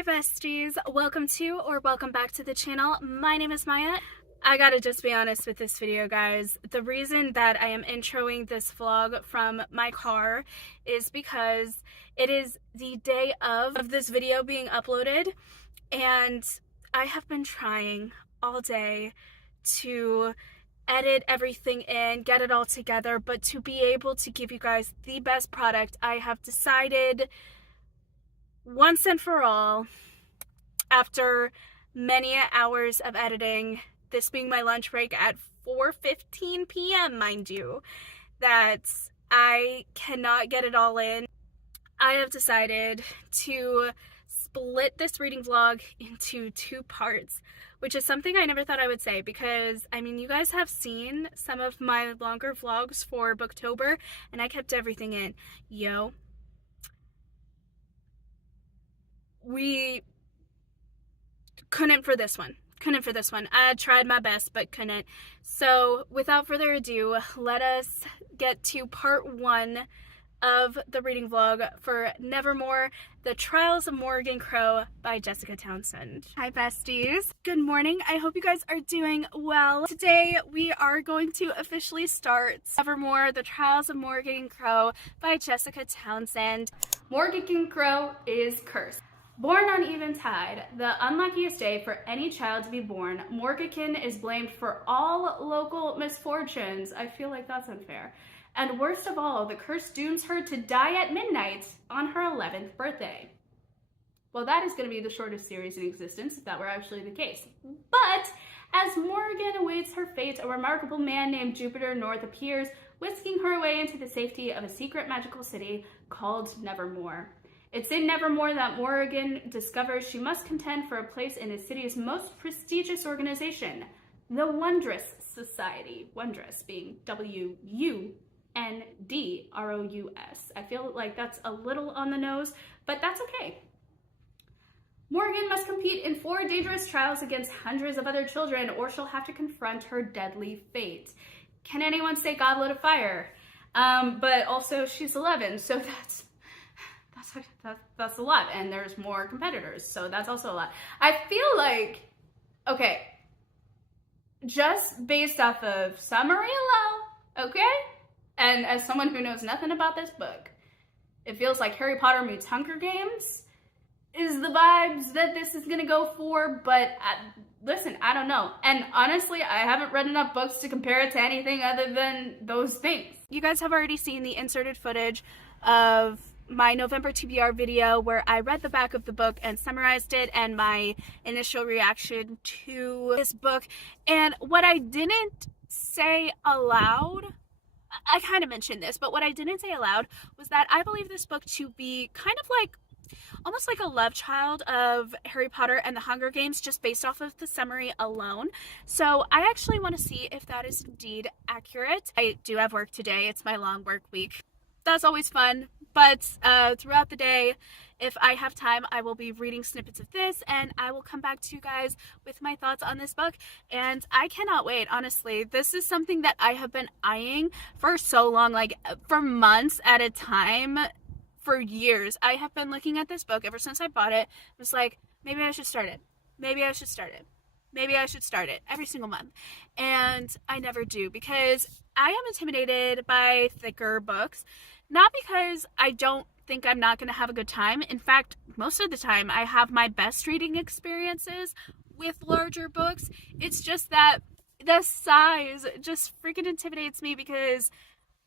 Hi besties, welcome to or welcome back to the channel. My name is Maya. I gotta just be honest with this video, guys. The reason that I am introing this vlog from my car is because it is the day of this video being uploaded, and I have been trying all day to edit everything in, get it all together, but to be able to give you guys the best product, I have decided once and for all, after many hours of editing, this being my lunch break at 4:15 p.m., mind you, that I cannot get it all in. I have decided to split this reading vlog into two parts, which is something I never thought I would say because, I mean, you guys have seen some of my longer vlogs for Booktober, and I kept everything in. We couldn't for this one. I tried my best, but couldn't. So without further ado, let us get to part one of the reading vlog for Nevermoor, The Trials of Morrigan Crow by Jessica Townsend. Hi besties. Good morning. I hope you guys are doing well. Today we are going to officially start Nevermoor, The Trials of Morrigan Crow by Jessica Townsend. Morrigan Crow is cursed. Born on eventide, the unluckiest day for any child to be born, Morrigan is blamed for all local misfortunes. I feel like that's unfair. And worst of all, the curse dooms her to die at midnight on her 11th birthday. Well, that is going to be the shortest series in existence, if that were actually the case. But as Morrigan awaits her fate, a remarkable man named Jupiter North appears, whisking her away into the safety of a secret magical city called Nevermoor. It's in Nevermoor that Morrigan discovers she must contend for a place in the city's most prestigious organization, the Wondrous Society. Wondrous being W-U-N-D-R-O-U-S. I feel like that's a little on the nose, but that's okay. Morrigan must compete in 4 dangerous trials against hundreds of other children, or she'll have to confront her deadly fate. Can anyone say Goblet of Fire? But also she's 11, so that's a lot, and there's more competitors, so that's also a lot. I feel like, okay, just based off of summary alone, okay, and as someone who knows nothing about this book, it feels like Harry Potter meets Hunger Games is the vibes that this is gonna go for, but listen, I don't know. And honestly, I haven't read enough books to compare it to anything other than those things. You guys have already seen the inserted footage of my November TBR video where I read the back of the book and summarized it and my initial reaction to this book. And what I didn't say aloud, I kind of mentioned this, but what I didn't say aloud was that I believe this book to be kind of like, almost like a love child of Harry Potter and the Hunger Games, just based off of the summary alone. So I actually want to see if that is indeed accurate. I do have work today. It's my long work week. That's always fun. But throughout the day, if I have time, I will be reading snippets of this, and I will come back to you guys with my thoughts on this book. And I cannot wait, honestly. This is something that I have been eyeing for so long, like for months at a time, for years. I have been looking at this book ever since I bought it. I was like, maybe I should start it. Maybe I should start it. Maybe I should start it every single month. And I never do because I am intimidated by thicker books. Not because I don't think I'm not going to have a good time. In fact, most of the time I have my best reading experiences with larger books. It's just that the size just freaking intimidates me because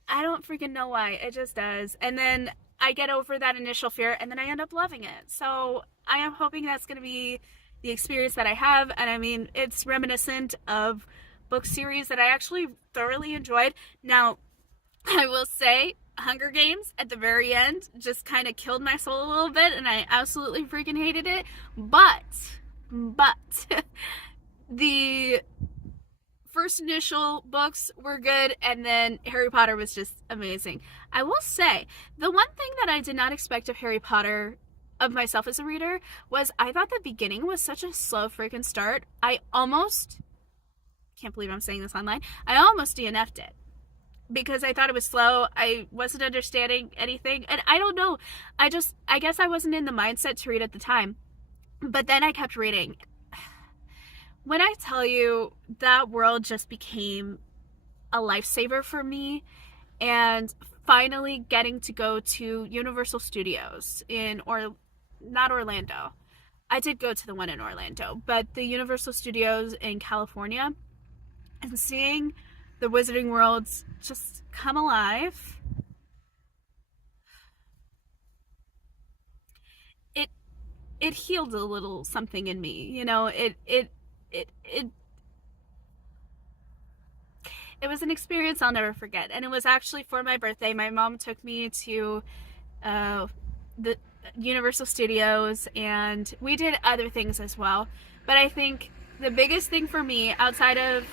I don't freaking know why. It just does. And then I get over that initial fear and then I end up loving it. So I am hoping that's going to be the experience that I have. And I mean, it's reminiscent of book series that I actually thoroughly enjoyed. Now, I will say, Hunger Games at the very end just kind of killed my soul a little bit, and I absolutely freaking hated it. But the first initial books were good, and then Harry Potter was just amazing. I will say, the one thing that I did not expect of Harry Potter, of myself as a reader, was I thought the beginning was such a slow freaking start. I almost, can't believe I'm saying this online, I almost DNF'd it. Because I thought it was slow, I wasn't understanding anything, and I don't know, I guess I wasn't in the mindset to read at the time. But then I kept reading. When I tell you, that world just became a lifesaver for me, and finally getting to go to Universal Studios not Orlando. I did go to the one in Orlando, but the Universal Studios in California, and seeing the Wizarding Worlds just come alive. It it healed a little something in me, you know. It was an experience I'll never forget, and it was actually for my birthday. My mom took me to the Universal Studios, and we did other things as well. But I think the biggest thing for me outside of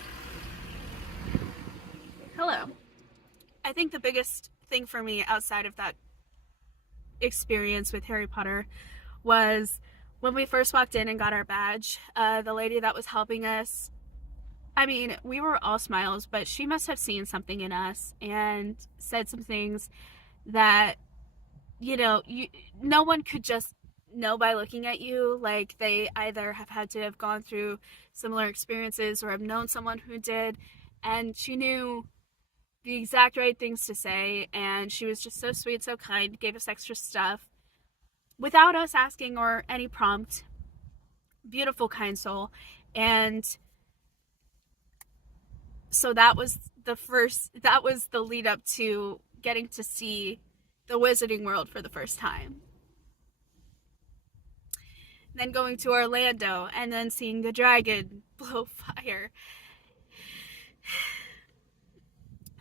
I think the biggest thing for me outside of that experience with Harry Potter was when we first walked in and got our badge. The lady that was helping us, I mean, we were all smiles, but she must have seen something in us and said some things that, you know, no one could just know by looking at you. Like, they either have had to have gone through similar experiences or have known someone who did, and she knew the exact right things to say, and she was just so sweet, so kind, gave us extra stuff without us asking or any prompt. Beautiful, kind soul. And so that was the lead up to getting to see the Wizarding World for the first time. Then going to Orlando and then seeing the dragon blow fire.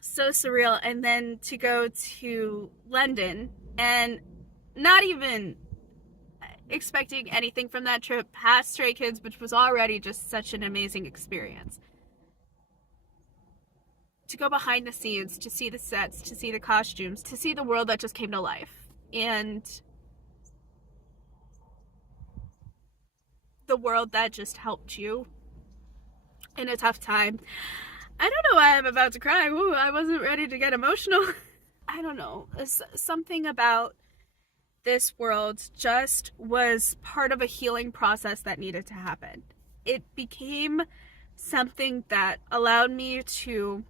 So surreal. And then to go to London and not even expecting anything from that trip past Stray Kids, which was already just such an amazing experience. To go behind the scenes, to see the sets, to see the costumes, to see the world that just came to life. And the world that just helped you in a tough time. I don't know why I'm about to cry. Ooh, I wasn't ready to get emotional. I don't know. Something about this world just was part of a healing process that needed to happen. It became something that allowed me to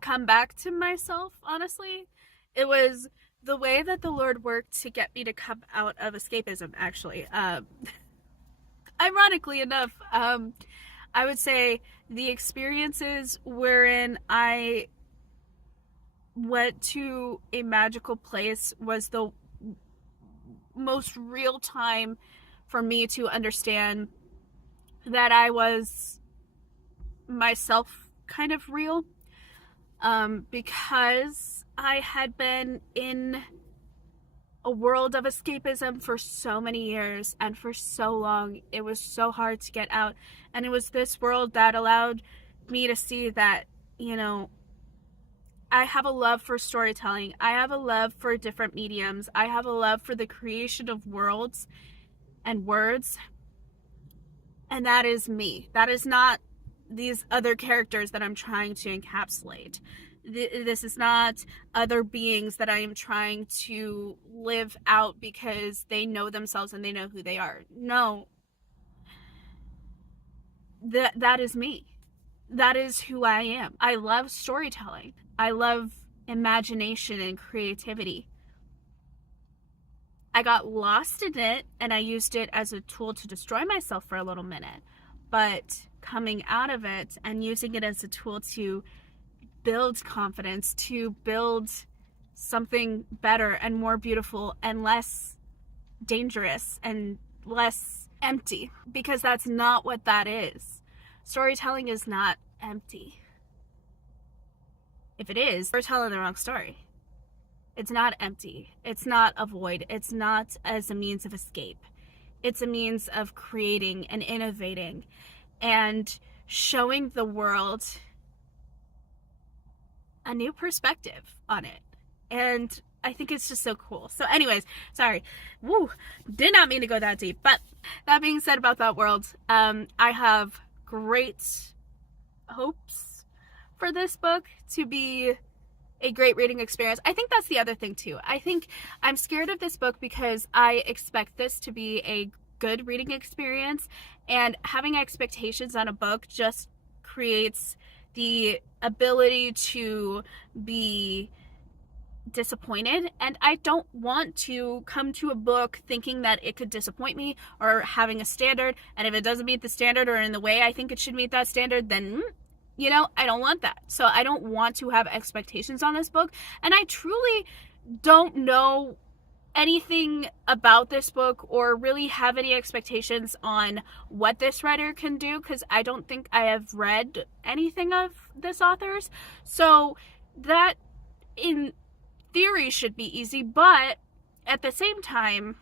come back to myself, honestly. It was the way that the Lord worked to get me to come out of escapism, actually. Ironically enough, I would say the experiences wherein I went to a magical place was the most real time for me to understand that I was myself kind of real. Because I had been in a world of escapism for so many years, and for so long it was so hard to get out. And it was this world that allowed me to see that, you know, I have a love for storytelling. I have a love for different mediums. I have a love for the creation of worlds and words. And that is me. That is not these other characters that I'm trying to encapsulate. This is not other beings that I am trying to live out because they know themselves and they know who they are. No. That is me. That is who I am. I love storytelling. I love imagination and creativity. I got lost in it and I used it as a tool to destroy myself for a little minute. But coming out of it and using it as a tool to build confidence, to build something better and more beautiful and less dangerous and less empty, because that's not what that is. Storytelling is not empty. If it is, we're telling the wrong story. It's not empty. It's not a void. It's not as a means of escape. It's a means of creating and innovating and showing the world a new perspective on it. And I think it's just so cool. So anyways, sorry. Woo, did not mean to go that deep. But that being said about that world, I have great hopes for this book to be a great reading experience. I think that's the other thing too. I think I'm scared of this book because I expect this to be a good reading experience, and having expectations on a book just creates the ability to be disappointed, and I don't want to come to a book thinking that it could disappoint me or having a standard, and if it doesn't meet the standard or in the way I think it should meet that standard, then you know, I don't want that. So I don't want to have expectations on this book, and I truly don't know anything about this book or really have any expectations on what this writer can do, because I don't think I have read anything of this author's. So that in theory should be easy, but at the same time,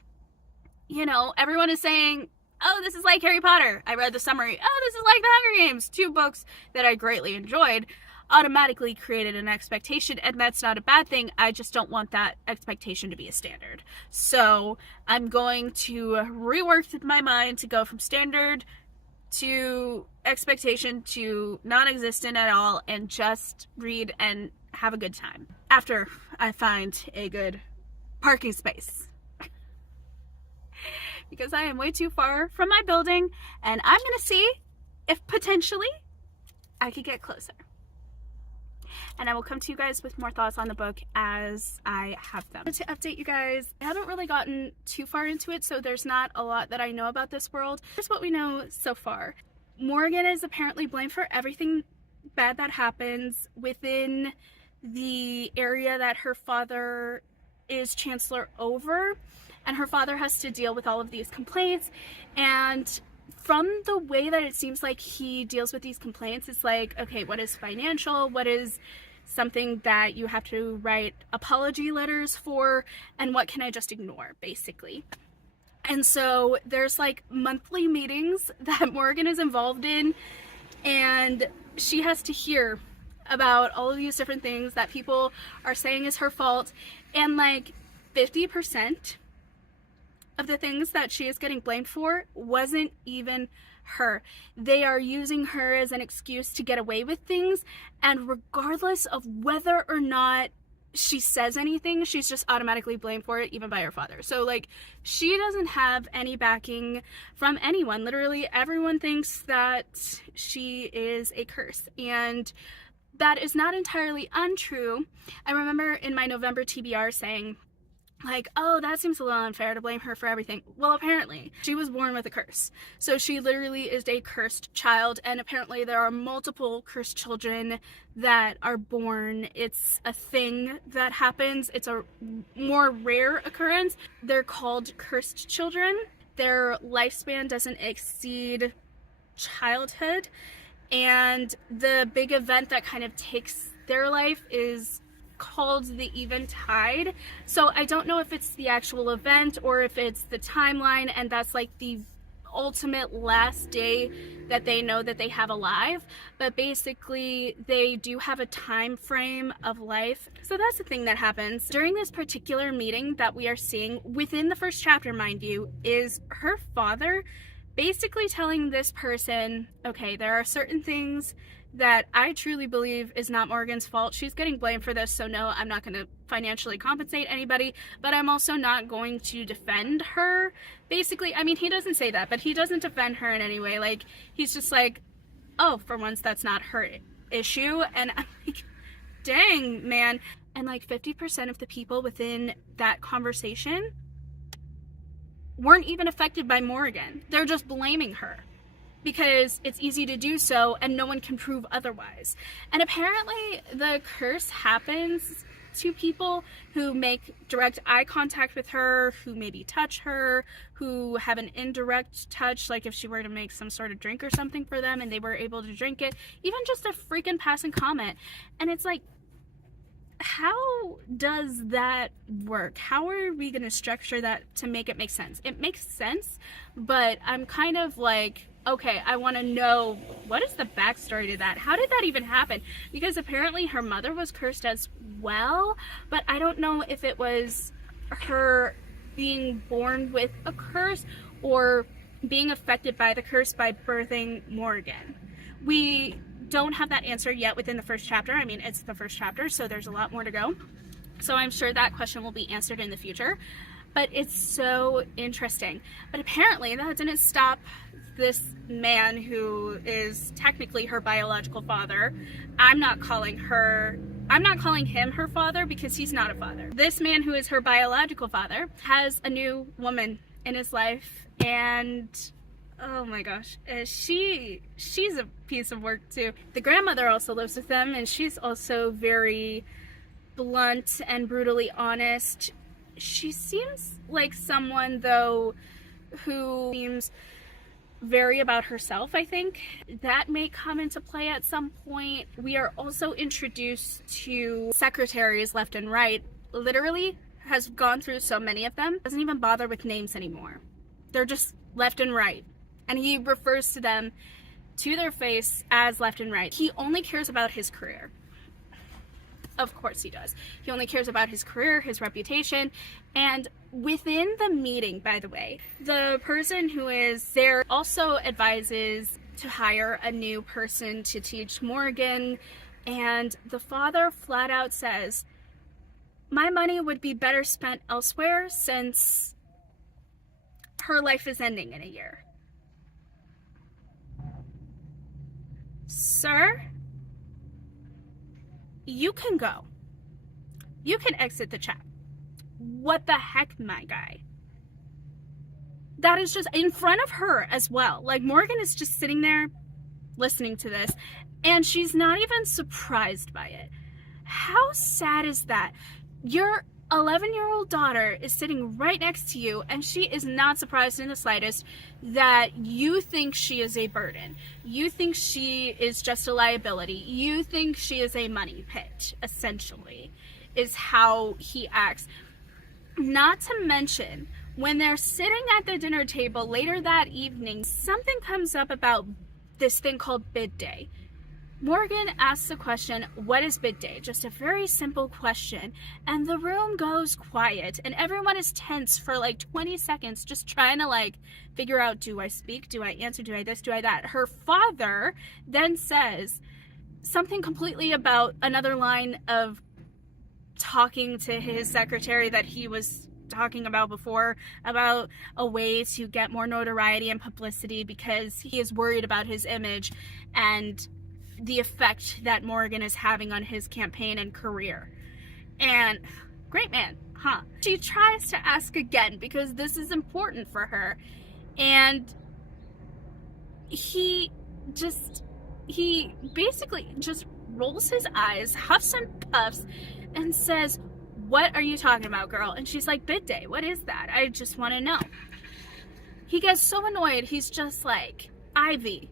you know, everyone is saying, oh, this is like Harry Potter. I read the summary. Oh, this is like The Hunger Games. 2 books that I greatly enjoyed automatically created an expectation, and that's not a bad thing. I just don't want that expectation to be a standard. So I'm going to rework my mind to go from standard to expectation to non-existent at all, and just read and have a good time after I find a good parking space. Because I am way too far from my building, and I'm gonna see if potentially I could get closer. And I will come to you guys with more thoughts on the book as I have them. To update you guys, I haven't really gotten too far into it, so there's not a lot that I know about this world. Here's what we know so far. Morrigan is apparently blamed for everything bad that happens within the area that her father is chancellor over, and her father has to deal with all of these complaints. And from the way that it seems like he deals with these complaints, it's like, okay, what is financial, what is something that you have to write apology letters for, and what can I just ignore, basically. And so there's like monthly meetings that Morrigan is involved in, and she has to hear about all of these different things that people are saying is her fault, and like 50% of the things that she is getting blamed for wasn't even her. They are using her as an excuse to get away with things, and regardless of whether or not she says anything, she's just automatically blamed for it, even by her father. So like, she doesn't have any backing from anyone. Literally everyone thinks that she is a curse, and that is not entirely untrue. I remember in my November TBR saying, like, oh, that seems a little unfair to blame her for everything. Well, apparently she was born with a curse. So she literally is a cursed child, and apparently there are multiple cursed children that are born. It's a thing that happens. It's a more rare occurrence. They're called cursed children. Their lifespan doesn't exceed childhood, and the big event that kind of takes their life is called the eventide. So I don't know if it's the actual event or if it's the timeline, and that's like the ultimate last day that they know that they have alive, but basically they do have a time frame of life. So that's the thing that happens during this particular meeting that we are seeing within the first chapter, mind you, is her father basically telling this person, okay, there are certain things that I truly believe is not Morrigan's fault. She's getting blamed for this, so no, I'm not going to financially compensate anybody, but I'm also not going to defend her. Basically, I mean, he doesn't say that, but he doesn't defend her in any way. Like, he's just like, oh, for once, that's not her issue. And I'm like, dang, man. And like 50% of the people within that conversation weren't even affected by Morrigan. They're just blaming her because it's easy to do so and no one can prove otherwise. And apparently the curse happens to people who make direct eye contact with her, who maybe touch her, who have an indirect touch, like if she were to make some sort of drink or something for them and they were able to drink it, even just a freaking passing comment. And it's like, how does that work? How are we going to structure that to make it make sense? It makes sense, but I'm kind of like, okay, I want to know, what is the backstory to that? How did that even happen? Because apparently her mother was cursed as well, but I don't know if it was her being born with a curse or being affected by the curse by birthing Morrigan. We don't have that answer yet within the first chapter. I mean, it's the first chapter, so there's a lot more to go. So I'm sure that question will be answered in the future. But it's so interesting. But apparently that didn't stop this man who is technically her biological father. I'm not calling him her father because he's not a father. This man who is her biological father has a new woman in his life, and oh my gosh, she's a piece of work too. The grandmother also lives with them, and she's also very blunt and brutally honest. She seems like someone, though, who seems very about herself, I think. That may come into play at some point. We are also introduced to secretaries left and right. Literally has gone through so many of them, doesn't even bother with names anymore. They're just left and right. And he refers to them to their face as left and right. He only cares about his career. Of course he does. He only cares about his career, his reputation, and within the meeting, by the way, the person who is there also advises to hire a new person to teach Morrigan, and the father flat out says, my money would be better spent elsewhere since her life is ending in a year. Sir? You can go. You can exit the chat. What the heck, my guy? That is just in front of her as well. Like, Morrigan is just sitting there listening to this, and she's not even surprised by it. How sad is that? Your 11-year-old daughter is sitting right next to you, and she is not surprised in the slightest that you think she is a burden. You think she is just a liability. You think she is a money pit, essentially, is how he acts. Not to mention, when they're sitting at the dinner table later that evening, something comes up about this thing called bid day. Morrigan asks the question, what is bid day? Just a very simple question. And the room goes quiet and everyone is tense for like 20 seconds just trying to like figure out, do I speak? Do I answer? Do I this? Do I that? Her father then says something completely about another line of talking to his secretary that he was talking about before, about a way to get more notoriety and publicity because he is worried about his image and the effect that Morrigan is having on his campaign and career. And great man, huh? She tries to ask again because this is important for her. And he basically just rolls his eyes, huffs and puffs, and says, what are you talking about, girl? And she's like, bid day, what is that? I just want to know. He gets so annoyed, he's just like, Ivy,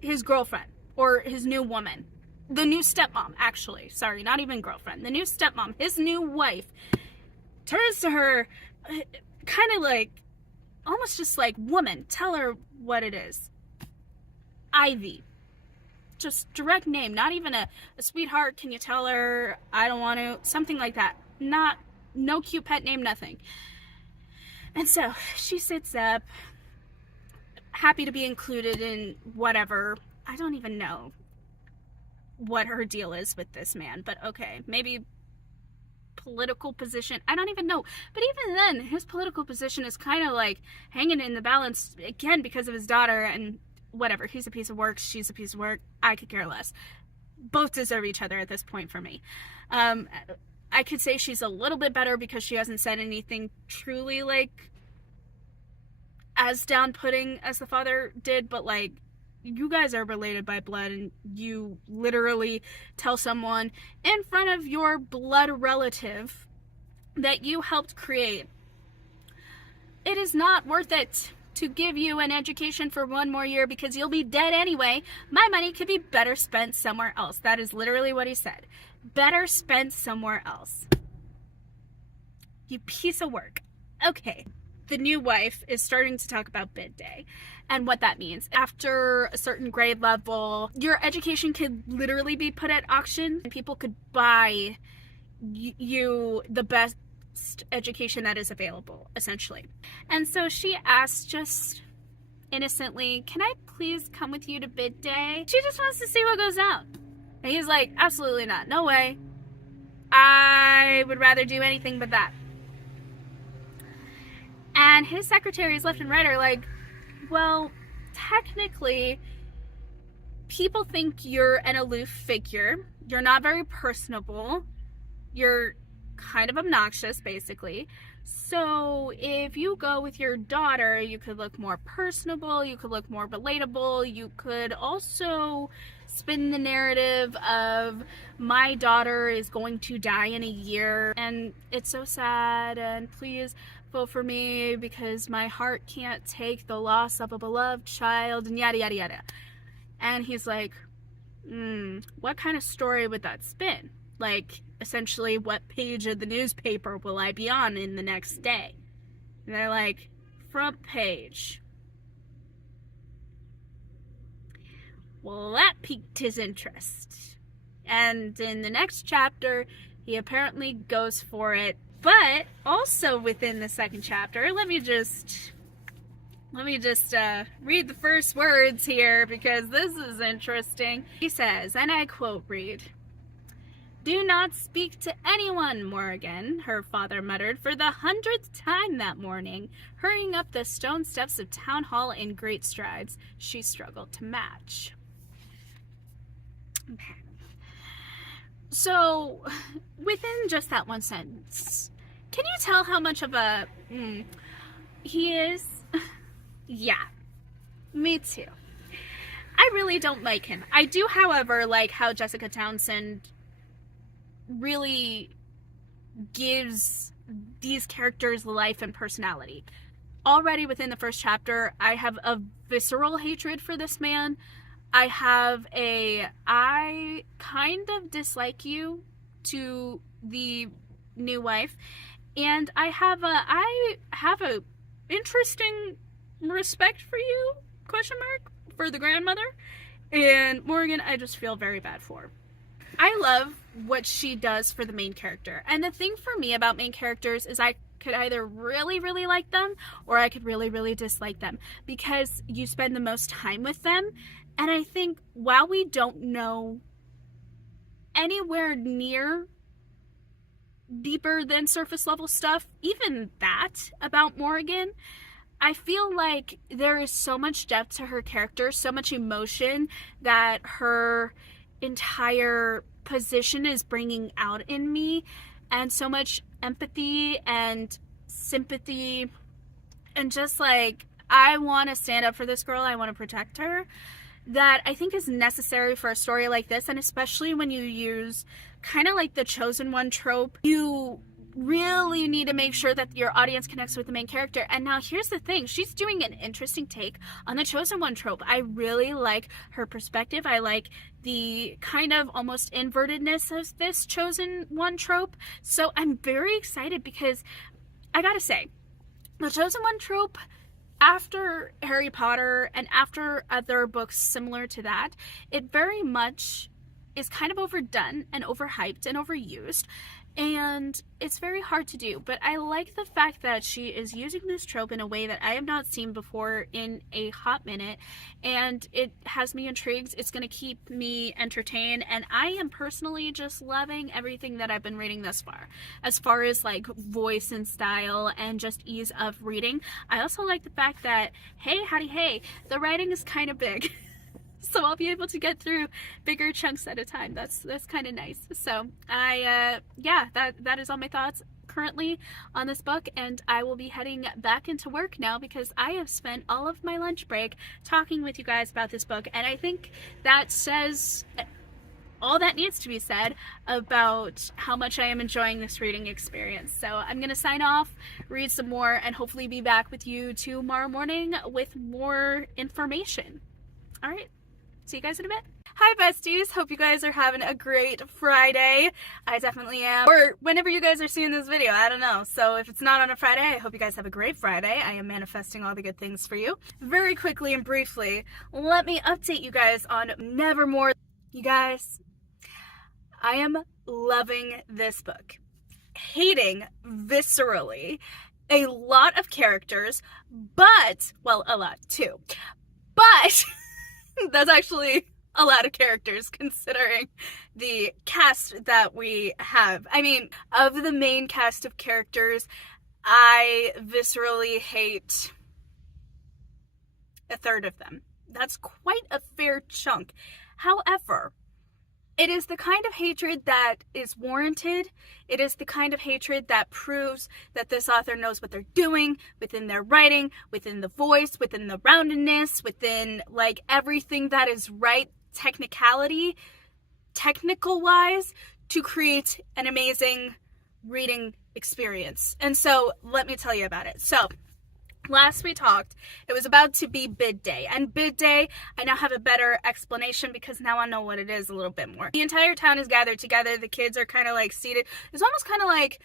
his girlfriend, or his new woman, the new stepmom, actually, sorry, not even girlfriend, the new stepmom, his new wife, turns to her, kind of like, almost just like, woman, tell her what it is. Ivy. Just direct name, not even a sweetheart, can you tell her, I don't want to, something like that. No cute pet name, nothing. And so, she sits up, happy to be included in whatever. I don't even know what her deal is with this man, but okay, maybe political position, I don't even know. But even then, his political position is kind of like hanging in the balance, again, because of his daughter, and whatever, he's a piece of work, she's a piece of work, I could care less. Both deserve each other at this point for me. I could say she's a little bit better because she hasn't said anything truly, like, as down-putting as the father did, but, like, you guys are related by blood, and you literally tell someone in front of your blood relative that you helped create, it is not worth it to give you an education for 1 more year because you'll be dead anyway. My money could be better spent somewhere else. That is literally what he said. Better spent somewhere else. You piece of work. Okay. The new wife is starting to talk about bid day and what that means. After a certain grade level, your education could literally be put at auction and people could buy you the best education that is available, essentially. And so she asks just innocently, can I please come with you to bid day? She just wants to see what goes down. And he's like, absolutely not. No way. I would rather do anything but that. And his secretaries left and right are like, well, technically, people think you're an aloof figure. You're not very personable. You're kind of obnoxious, basically. So if you go with your daughter, you could look more personable, you could look more relatable, you could also spin the narrative of my daughter is going to die in a year and it's so sad and please vote for me because my heart can't take the loss of a beloved child and yada yada yada. And he's like, what kind of story would that spin? Like, essentially, what page of the newspaper will I be on in the next day? And they're like, front page. Well, that piqued his interest. And in the next chapter, he apparently goes for it. But also within the second chapter, let me just read the first words here because this is interesting. He says, and I quote read, "Do not speak to anyone, Morrigan," her father muttered for the 100th time that morning, hurrying up the stone steps of Town Hall in great strides she struggled to match. Okay. So, within just that one sentence, can you tell how much of a he is? Yeah, me too. I really don't like him. I do, however, like how Jessica Townsend really gives these characters life and personality. Already within the first chapter, I have a visceral hatred for this man. I kind of dislike you to the new wife, and I have a interesting respect for you, ? For the grandmother. And Morrigan, I just feel very bad for. I love what she does for the main character. And the thing for me about main characters is I could either really, really like them or I could really, really dislike them because you spend the most time with them. And I think while we don't know anywhere near deeper than surface level stuff, even that about Morrigan, I feel like there is so much depth to her character, so much emotion that her entire position is bringing out in me, and so much empathy and sympathy, and just like, I want to stand up for this girl, I want to protect her, that I think is necessary for a story like this. And especially when you use kind of like the chosen one trope, you really need to make sure that your audience connects with the main character. And now here's the thing, she's doing an interesting take on the chosen one trope. I really like her perspective. I like the kind of almost invertedness of this chosen one trope. So I'm very excited because I gotta say, the chosen one trope, after Harry Potter and after other books similar to that, it very much is kind of overdone and overhyped and overused. And it's very hard to do, but I like the fact that she is using this trope in a way that I have not seen before in a hot minute, and it has me intrigued. It's going to keep me entertained, and I am personally just loving everything that I've been reading thus far as like voice and style and just ease of reading. I also like the fact that, hey, howdy, hey, the writing is kind of big. So I'll be able to get through bigger chunks at a time. That's kind of nice. So that is all my thoughts currently on this book, and I will be heading back into work now because I have spent all of my lunch break talking with you guys about this book, and I think that says all that needs to be said about how much I am enjoying this reading experience. So I'm going to sign off, read some more, and hopefully be back with you tomorrow morning with more information. All right. See you guys in a bit. Hi besties, hope you guys are having a great Friday. I definitely am. Or whenever you guys are seeing this video, I don't know. So if it's not on a Friday, I hope you guys have a great Friday. I am manifesting all the good things for you. Very quickly and briefly, let me update you guys on Nevermoor. You guys, I am loving this book. Hating viscerally a lot of characters, but, well, a lot too. But that's actually a lot of characters considering the cast that we have. I mean, of the main cast of characters, I viscerally hate a third of them. That's quite a fair chunk. However, it is the kind of hatred that is warranted. It is the kind of hatred that proves that this author knows what they're doing within their writing, within the voice, within the roundedness, within like everything that is right, technical wise, to create an amazing reading experience. And so let me tell you about it. So last we talked, it was about to be bid day. And bid day, I now have a better explanation because now I know what it is a little bit more. The entire town is gathered together. The kids are kind of like seated. It's almost kind of like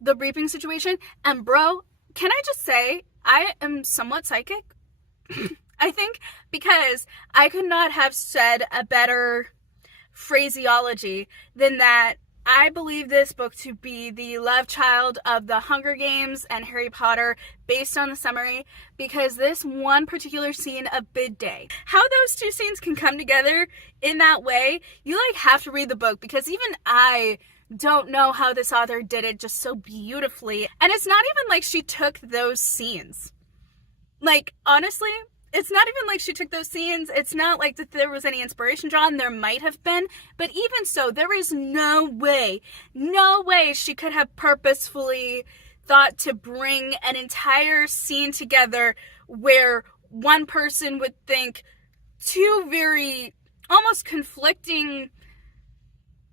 the reaping situation. And bro, can I just say, I am somewhat psychic, I think, because I could not have said a better phraseology than that. I believe this book to be the love child of the Hunger Games and Harry Potter based on the summary, because this one particular scene of bid day, how those two scenes can come together in that way, you like have to read the book, because even I don't know how this author did it just so beautifully. And it's not even like she took those scenes. Like, honestly, it's not even like she took those scenes. It's not like that there was any inspiration drawn. There might have been, but even so, there is no way she could have purposefully thought to bring an entire scene together where one person would think two very almost conflicting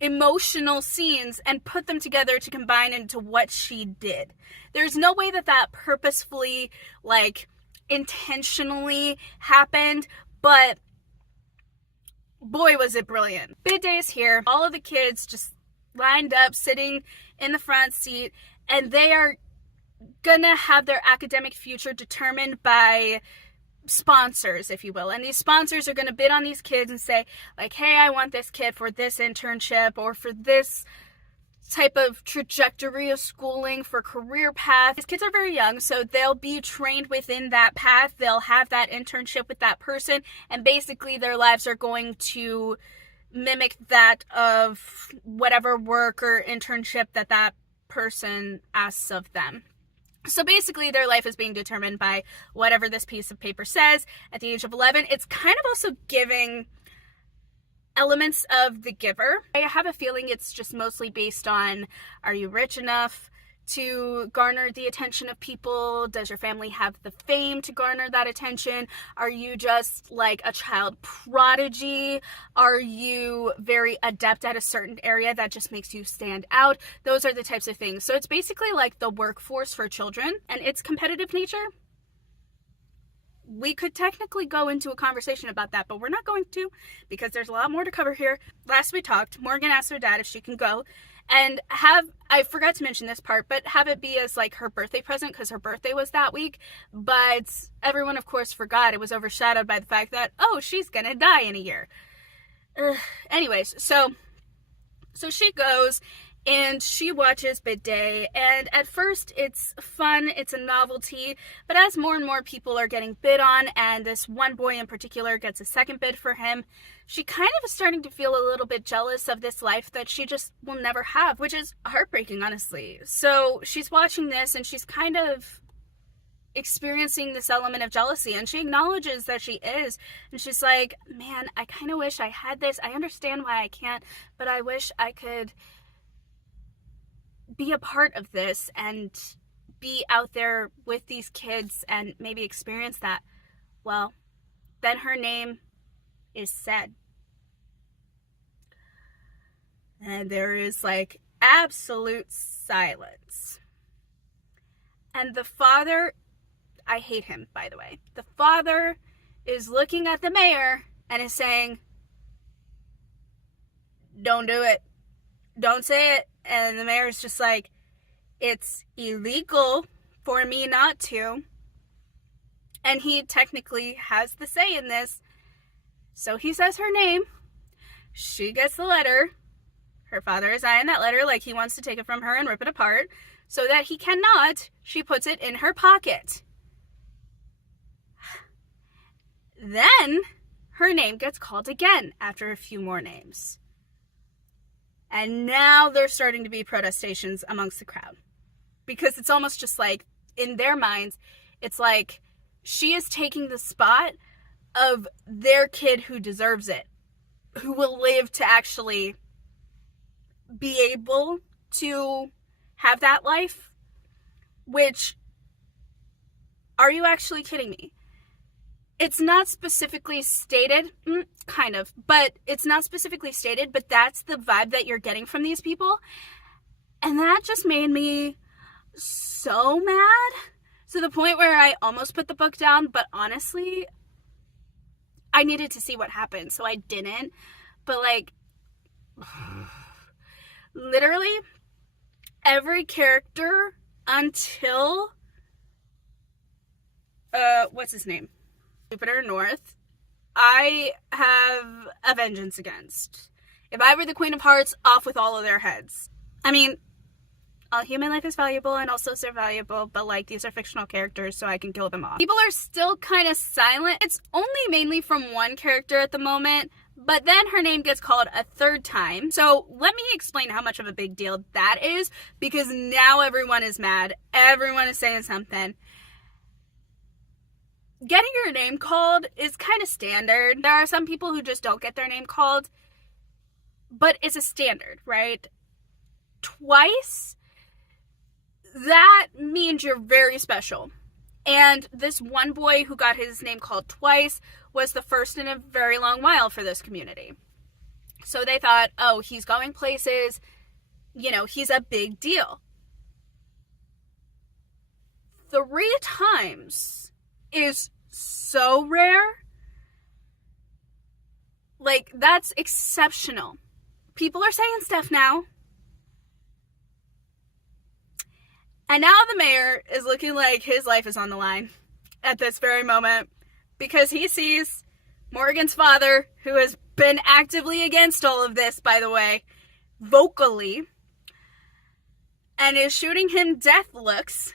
emotional scenes and put them together to combine into what she did. There's no way that purposefully, like, intentionally happened, but boy was it brilliant. Bid day is here. All of the kids just lined up, sitting in the front seat, and they are gonna have their academic future determined by sponsors, if you will. And these sponsors are gonna bid on these kids and say, like, hey, I want this kid for this internship or for this type of trajectory of schooling, for career path. These kids are very young, so they'll be trained within that path. They'll have that internship with that person, and basically their lives are going to mimic that of whatever work or internship that person asks of them. So basically their life is being determined by whatever this piece of paper says at the age of 11. It's kind of also giving elements of The Giver. I have a feeling it's just mostly based on, are you rich enough to garner the attention of people? Does your family have the fame to garner that attention? Are you just like a child prodigy? Are you very adept at a certain area that just makes you stand out? Those are the types of things. So it's basically like the workforce for children and its competitive nature. We could technically go into a conversation about that, but we're not going to, because there's a lot more to cover here. Last we talked, Morgan asked her dad if she can go and I forgot to mention this part, but have it be as like her birthday present, because her birthday was that week. But everyone, of course, forgot. It was overshadowed by the fact that, oh, she's gonna die in a year. Anyways, so she goes and she watches Bid Day, and at first it's fun, it's a novelty, but as more and more people are getting bid on, and this one boy in particular gets a second bid for him, she kind of is starting to feel a little bit jealous of this life that she just will never have, which is heartbreaking, honestly. So she's watching this, and she's kind of experiencing this element of jealousy, and she acknowledges that she is, and she's like, man, I kind of wish I had this. I understand why I can't, but I wish I could be a part of this and be out there with these kids and maybe experience that. Well, then her name is said. And there is like absolute silence. And the father, I hate him, by the way. The father is looking at the mayor and is saying, don't do it. Don't say it. And the mayor's just like, it's illegal for me not to. And he technically has the say in this. So he says her name. She gets the letter. Her father is eyeing that letter like he wants to take it from her and rip it apart. So that he cannot, she puts it in her pocket. Then her name gets called again after a few more names. And now there's starting to be protestations amongst the crowd. because it's almost just like, in their minds, it's like she is taking the spot of their kid who deserves it, who will live to actually be able to have that life, which, are you actually kidding me? It's not specifically stated, kind of, but it's not specifically stated, but that's the vibe that you're getting from these people. And that just made me so mad, to the point where I almost put the book down, but honestly, I needed to see what happened, so I didn't. But like, literally every character until what's his name? Jupiter North, I have a vengeance against. If I were the Queen of Hearts, off with all of their heads. I mean, all human life is valuable and also so valuable, but like, these are fictional characters, so I can kill them off. People are still kind of silent. It's only mainly from one character at the moment, but then her name gets called a third time. So let me explain how much of a big deal that is, because now everyone is mad. Everyone is saying something. Getting your name called is kind of standard. There are some people who just don't get their name called, but it's a standard, right? Twice, that means you're very special. And this one boy who got his name called twice was the first in a very long while for this community. So they thought, oh, he's going places, you know, he's a big deal. 3 times is so rare. Like, that's exceptional. People are saying stuff now. And now the mayor is looking like his life is on the line at this very moment, because he sees Morrigan's father, who has been actively against all of this, by the way, vocally, and is shooting him death looks.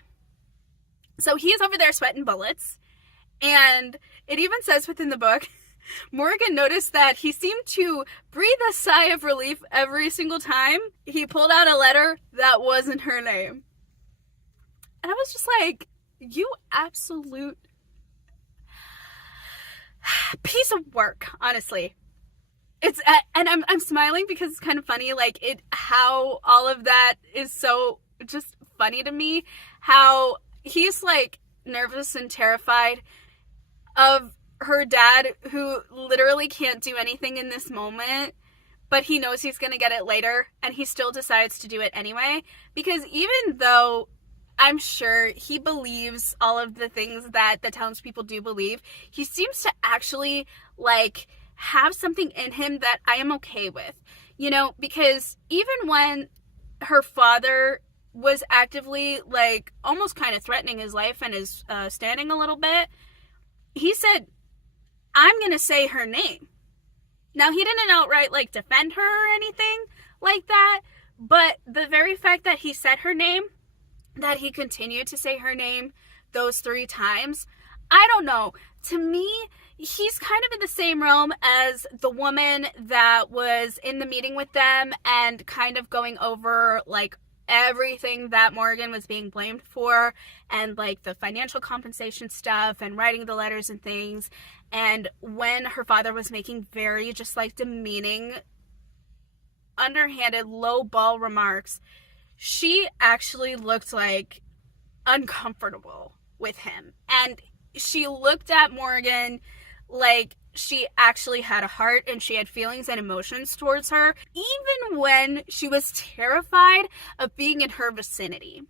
So he's over there sweating bullets. And it even says within the book, Morrigan noticed that he seemed to breathe a sigh of relief every single time he pulled out a letter that wasn't her name. And I was just like, you absolute piece of work, honestly. It's, and I'm smiling because it's kind of funny, like, how all of that is so just funny to me. How he's, like, nervous and terrified of her dad, who literally can't do anything in this moment, but he knows he's gonna get it later, and he still decides to do it anyway. Because even though I'm sure he believes all of the things that the townspeople do believe, he seems to actually, like, have something in him that I am okay with. You know, because even when her father was actively, like, almost kind of threatening his life and his standing a little bit, he said, I'm gonna say her name. Now, he didn't outright, like, defend her or anything like that, but the very fact that he said her name, that he continued to say her name those 3 times, I don't know. To me, he's kind of in the same realm as the woman that was in the meeting with them and kind of going over, like, everything that Morrigan was being blamed for, and, like, the financial compensation stuff and writing the letters and things. And when her father was making very just, like, demeaning, underhanded, low ball remarks, she actually looked, like, uncomfortable with him. And she looked at Morrigan like she actually had a heart and she had feelings and emotions towards her, even when she was terrified of being in her vicinity,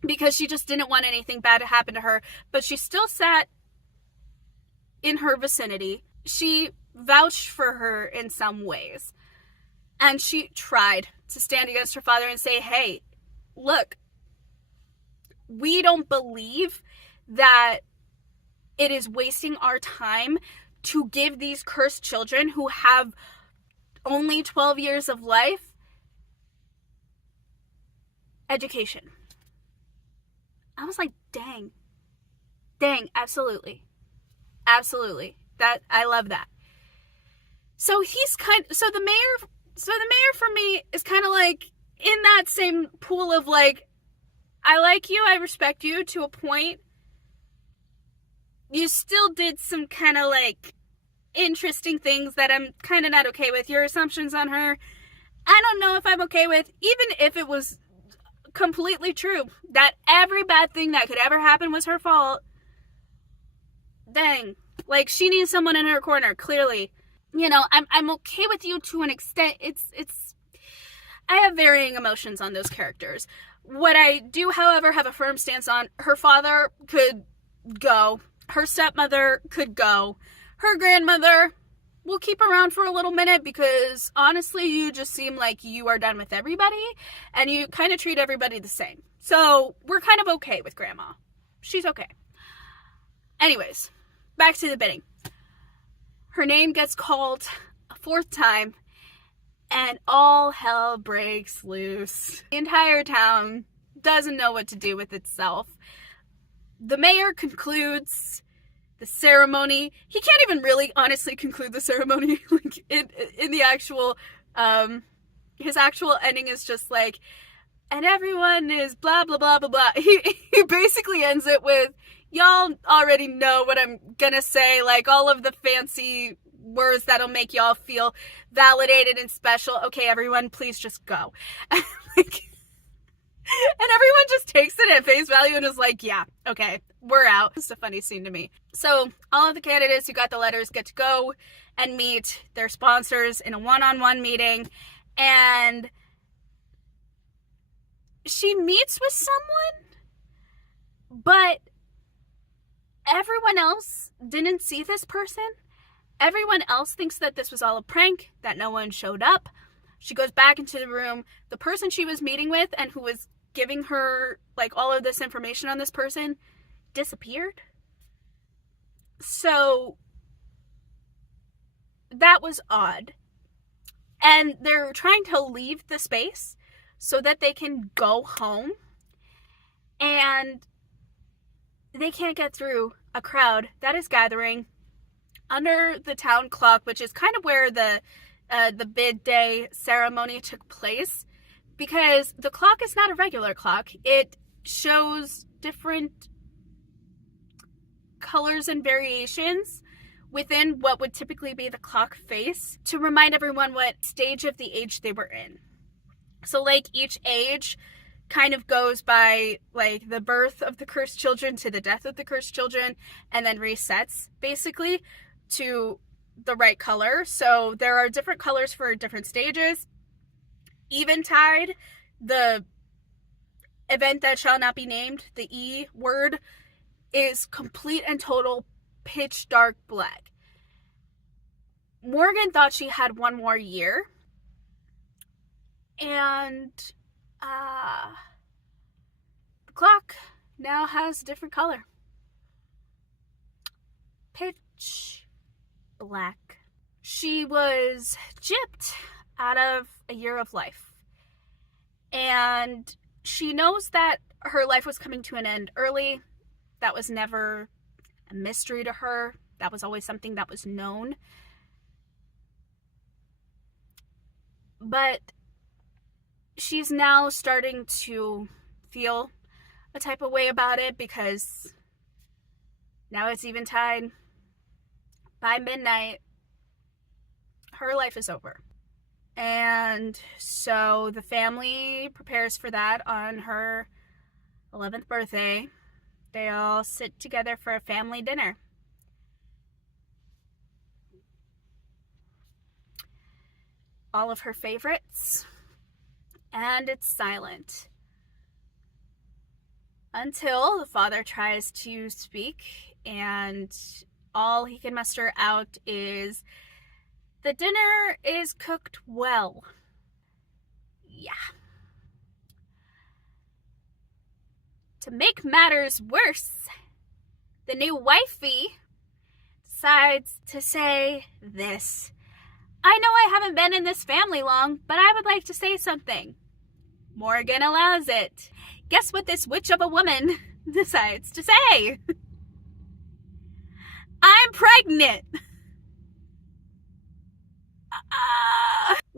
because she just didn't want anything bad to happen to her. But she still sat in her vicinity. She vouched for her in some ways. And she tried to stand against her father and say, hey, look, we don't believe that it is wasting our time to give these cursed children who have only 12 years of life education. I was like, dang, absolutely. That, I love that. So the mayor for me is kind of like in that same pool of, like, I like you, I respect you to a point. You still did some kind of like interesting things that I'm kind of not okay with. Your assumptions on her, I don't know if I'm okay with, even if it was completely true that every bad thing that could ever happen was her fault. Dang, like she needs someone in her corner, clearly. You know, I'm okay with you to an extent. It's I have varying emotions on those characters. What I do, however, have a firm stance on, her father could go, her stepmother could go, her grandmother will keep around for a little minute, because honestly, you just seem like you are done with everybody and you kind of treat everybody the same. So we're kind of okay with Grandma. She's okay. Anyways, back to the bidding. Her name gets called a fourth time and all hell breaks loose. The entire town doesn't know what to do with itself. The mayor concludes the ceremony. He can't even really honestly conclude the ceremony. Like in the actual his actual ending is just like, and everyone is blah blah blah blah blah. He basically ends it with, y'all already know what I'm gonna say, like all of the fancy words that'll make y'all feel validated and special. Okay, everyone, please just go. And everyone just takes it at face value and is like, yeah, okay, we're out. It's a funny scene to me. So all of the candidates who got the letters get to go and meet their sponsors in a one-on-one meeting, and she meets with someone, but everyone else didn't see this person. Everyone else thinks that this was all a prank, that no one showed up. She goes back into the room. The person she was meeting with and who was giving her like all of this information on this person disappeared. So that was odd. And they're trying to leave the space so that they can go home. And they can't get through a crowd that is gathering under the town clock, which is kind of where the bid day ceremony took place, because the clock is not a regular clock. It shows different colors and variations within what would typically be the clock face to remind everyone what stage of the age they were in. So like each age kind of goes by like the birth of the cursed children to the death of the cursed children, and then resets basically to the right color. So there are different colors for different stages. Eventide, the event that shall not be named, the E word, is complete and total pitch dark black. Morgan thought she had one more year, and the clock now has a different color. Pitch black. She was gypped out of a year of life, and she knows that her life was coming to an end early. That was never a mystery to her. That was always something that was known. But she's now starting to feel a type of way about it, because now it's eventide. By midnight, her life is over. And so the family prepares for that on her 11th birthday. They all sit together for a family dinner. All of her favorites. And it's silent. Until the father tries to speak, and all he can muster out is, the dinner is cooked well. Yeah. To make matters worse, the new wifey decides to say this. I know I haven't been in this family long, but I would like to say something. Morrigan allows it. Guess what this witch of a woman decides to say? I'm pregnant.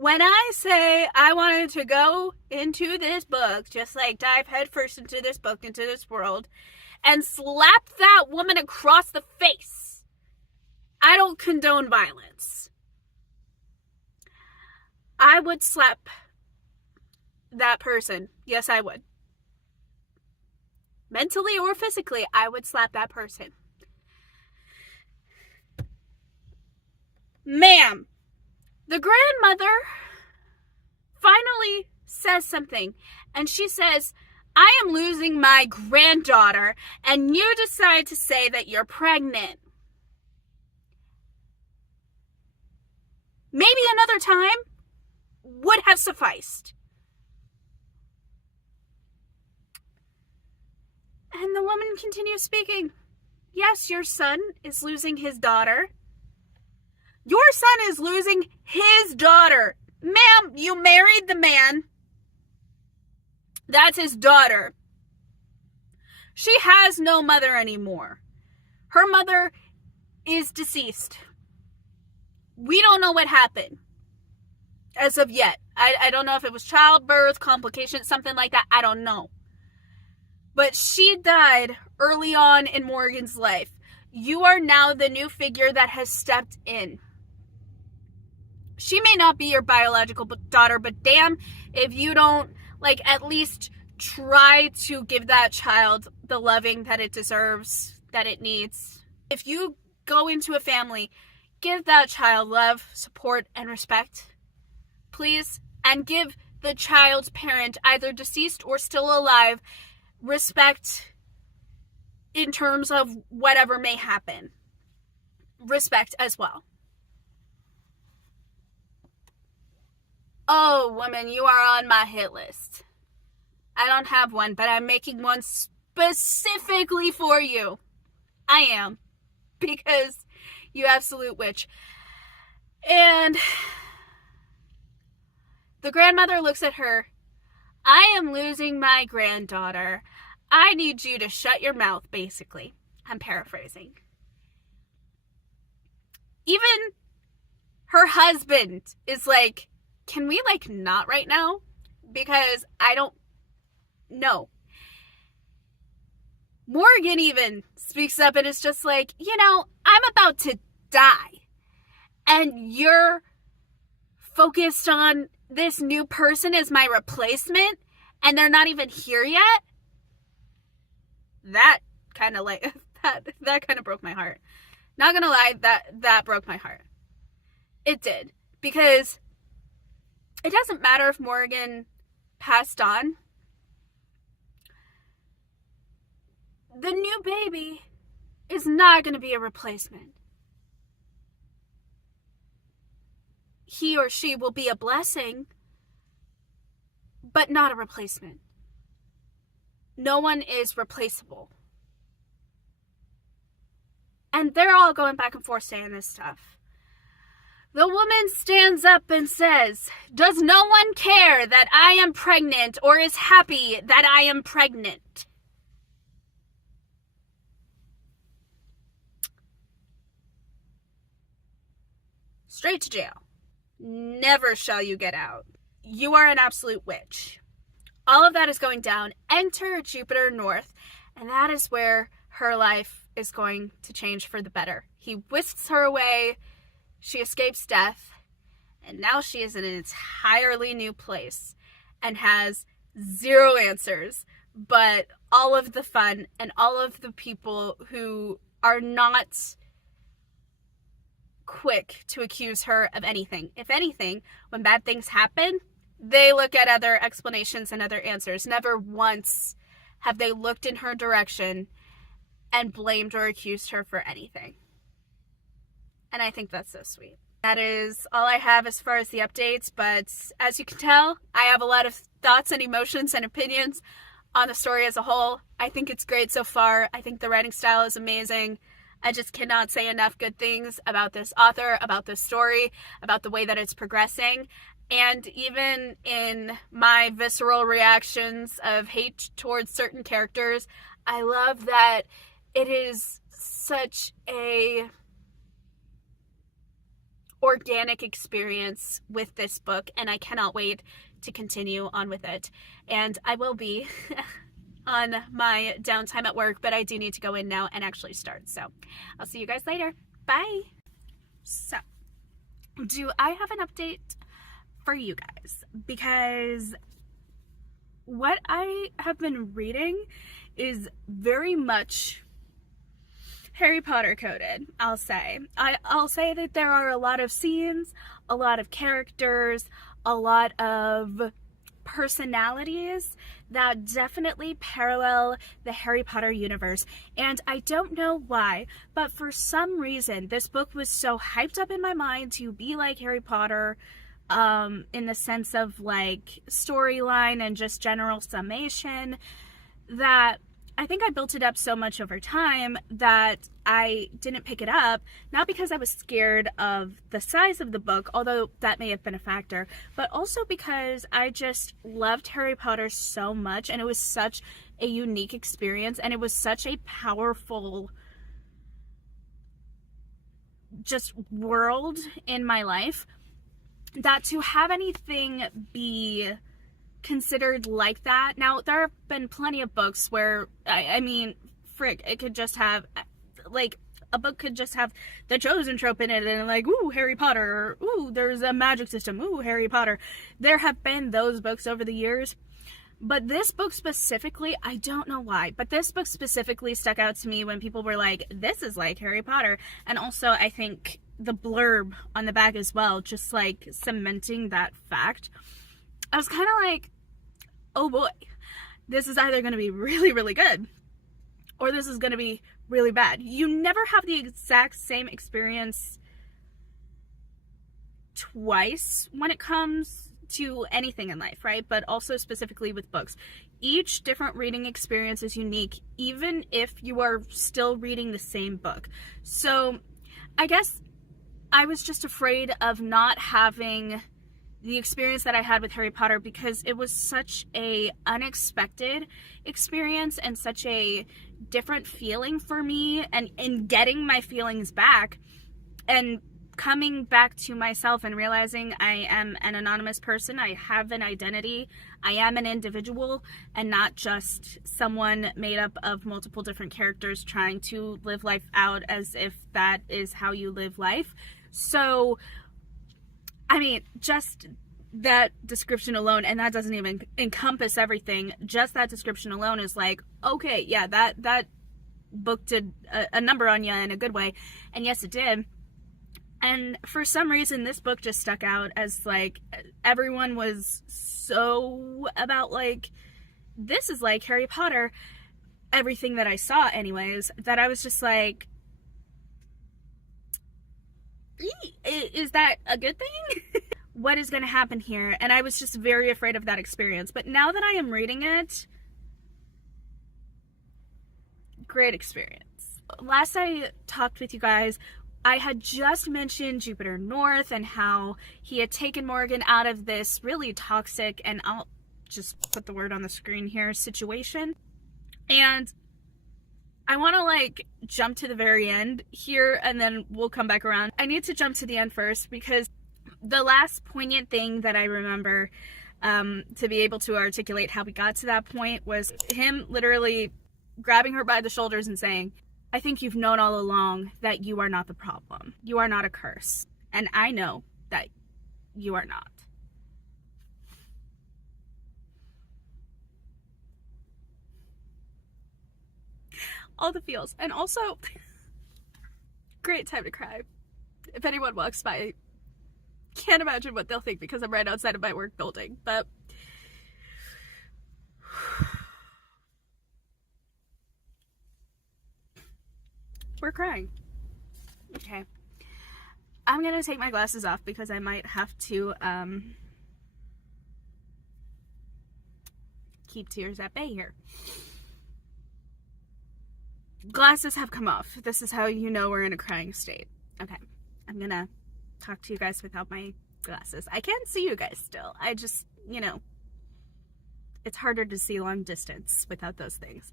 When I say I wanted to go into this book, just like dive headfirst into this book, into this world, and slap that woman across the face, I don't condone violence. I would slap that person. Yes, I would. Mentally or physically, I would slap that person. Ma'am, the grandmother finally says something, and she says, I am losing my granddaughter, and you decide to say that you're pregnant. Maybe another time would have sufficed. And the woman continues speaking. Yes, your son is losing his daughter. Your son is losing his daughter. Ma'am, you married the man. That's his daughter. She has no mother anymore. Her mother is deceased. We don't know what happened as of yet. I don't know if it was childbirth, complications, something like that. I don't know. But she died early on in Morrigan's life. You are now the new figure that has stepped in. She may not be your biological daughter, but damn if you don't, at least try to give that child the loving that it deserves, that it needs. If you go into a family, give that child love, support, and respect, please. And give the child's parent, either deceased or still alive, respect in terms of whatever may happen. Respect as well. Oh, woman, you are on my hit list. I don't have one, but I'm making one specifically for you. I am. Because you absolute witch. And the grandmother looks at her. I am losing my granddaughter. I need you to shut your mouth, basically. I'm paraphrasing. Even her husband is like, can we not right now? Because I don't know. Morrigan even speaks up and is just like, I'm about to die. And you're focused on this new person as my replacement, and they're not even here yet? That kind of that kind of broke my heart. Not gonna lie, that broke my heart. It did. Because it doesn't matter if Morrigan passed on. The new baby is not going to be a replacement. He or she will be a blessing, but not a replacement. No one is replaceable. And they're all going back and forth saying this stuff. The woman stands up and says, does no one care that I am pregnant or is happy that I am pregnant? Straight to jail. Never shall you get out. You are an absolute witch. All of that is going down. Enter Jupiter North, and that is where her life is going to change for the better. He whisks her away. She escapes death, and now she is in an entirely new place and has zero answers, but all of the fun and all of the people who are not quick to accuse her of anything. If anything, when bad things happen, they look at other explanations and other answers. Never once have they looked in her direction and blamed or accused her for anything. And I think that's so sweet. That is all I have as far as the updates, but as you can tell, I have a lot of thoughts and emotions and opinions on the story as a whole. I think it's great so far. I think the writing style is amazing. I just cannot say enough good things about this author, about this story, about the way that it's progressing. And even in my visceral reactions of hate towards certain characters, I love that it is such a organic experience with this book, and I cannot wait to continue on with it. And I will be on my downtime at work, but I do need to go in now and actually start. So I'll see you guys later. Bye. So, do I have an update for you guys? Because what I have been reading is very much Harry Potter coded, I'll say. I'll say that there are a lot of scenes, a lot of characters, a lot of personalities that definitely parallel the Harry Potter universe. And I don't know why, but for some reason, this book was so hyped up in my mind to be like Harry Potter, in the sense of like storyline and just general summation, that I think I built it up so much over time that I didn't pick it up, not because I was scared of the size of the book, although that may have been a factor, but also because I just loved Harry Potter so much, and it was such a unique experience, and it was such a powerful just world in my life, that to have anything be considered like that. Now, there have been plenty of books where, I mean, frick, it could just have, like, a book could just have the chosen trope in it, and like, ooh, Harry Potter, or, ooh, there's a magic system, ooh, Harry Potter. There have been those books over the years, but this book specifically, I don't know why, but this book specifically stuck out to me when people were like, this is like Harry Potter. And also, I think the blurb on the back as well, just like cementing that fact. I was kind of like, oh boy, this is either going to be really, really good, or this is going to be really bad. You never have the exact same experience twice when it comes to anything in life, right? But also specifically with books. Each different reading experience is unique, even if you are still reading the same book. So I guess I was just afraid of not having the experience that I had with Harry Potter, because it was such a unexpected experience and such a different feeling for me, and in getting my feelings back and coming back to myself and realizing I am an anonymous person, I have an identity, I am an individual and not just someone made up of multiple different characters trying to live life out as if that is how you live life. So I mean, just that description alone, and that doesn't even encompass everything, just that description alone is like, okay, yeah, that book did a number on you in a good way. And yes, it did. And for some reason, this book just stuck out as like, everyone was so about like, this is like Harry Potter, everything that I saw anyways, that I was just like, is that a good thing? What is going to happen here? And I was just very afraid of that experience. But now that I am reading it, great experience. Last I talked with you guys, I had just mentioned Jupiter North and how he had taken Morrigan out of this really toxic, and I'll just put the word on the screen here, situation. And I want to like jump to the very end here, and then we'll come back around. I need to jump to the end first, because the last poignant thing that I remember to be able to articulate how we got to that point was him literally grabbing her by the shoulders and saying, I think you've known all along that you are not the problem. You are not a curse. And I know that you are not. All the feels. And also, great time to cry. If anyone walks by, can't imagine what they'll think because I'm right outside of my work building. But we're crying. Okay. I'm gonna take my glasses off because I might have to keep tears at bay here. Glasses have come off. This is how you know we're in a crying state. Okay. I'm gonna talk to you guys without my glasses. I can't see you guys still. I just, you know, it's harder to see long distance without those things.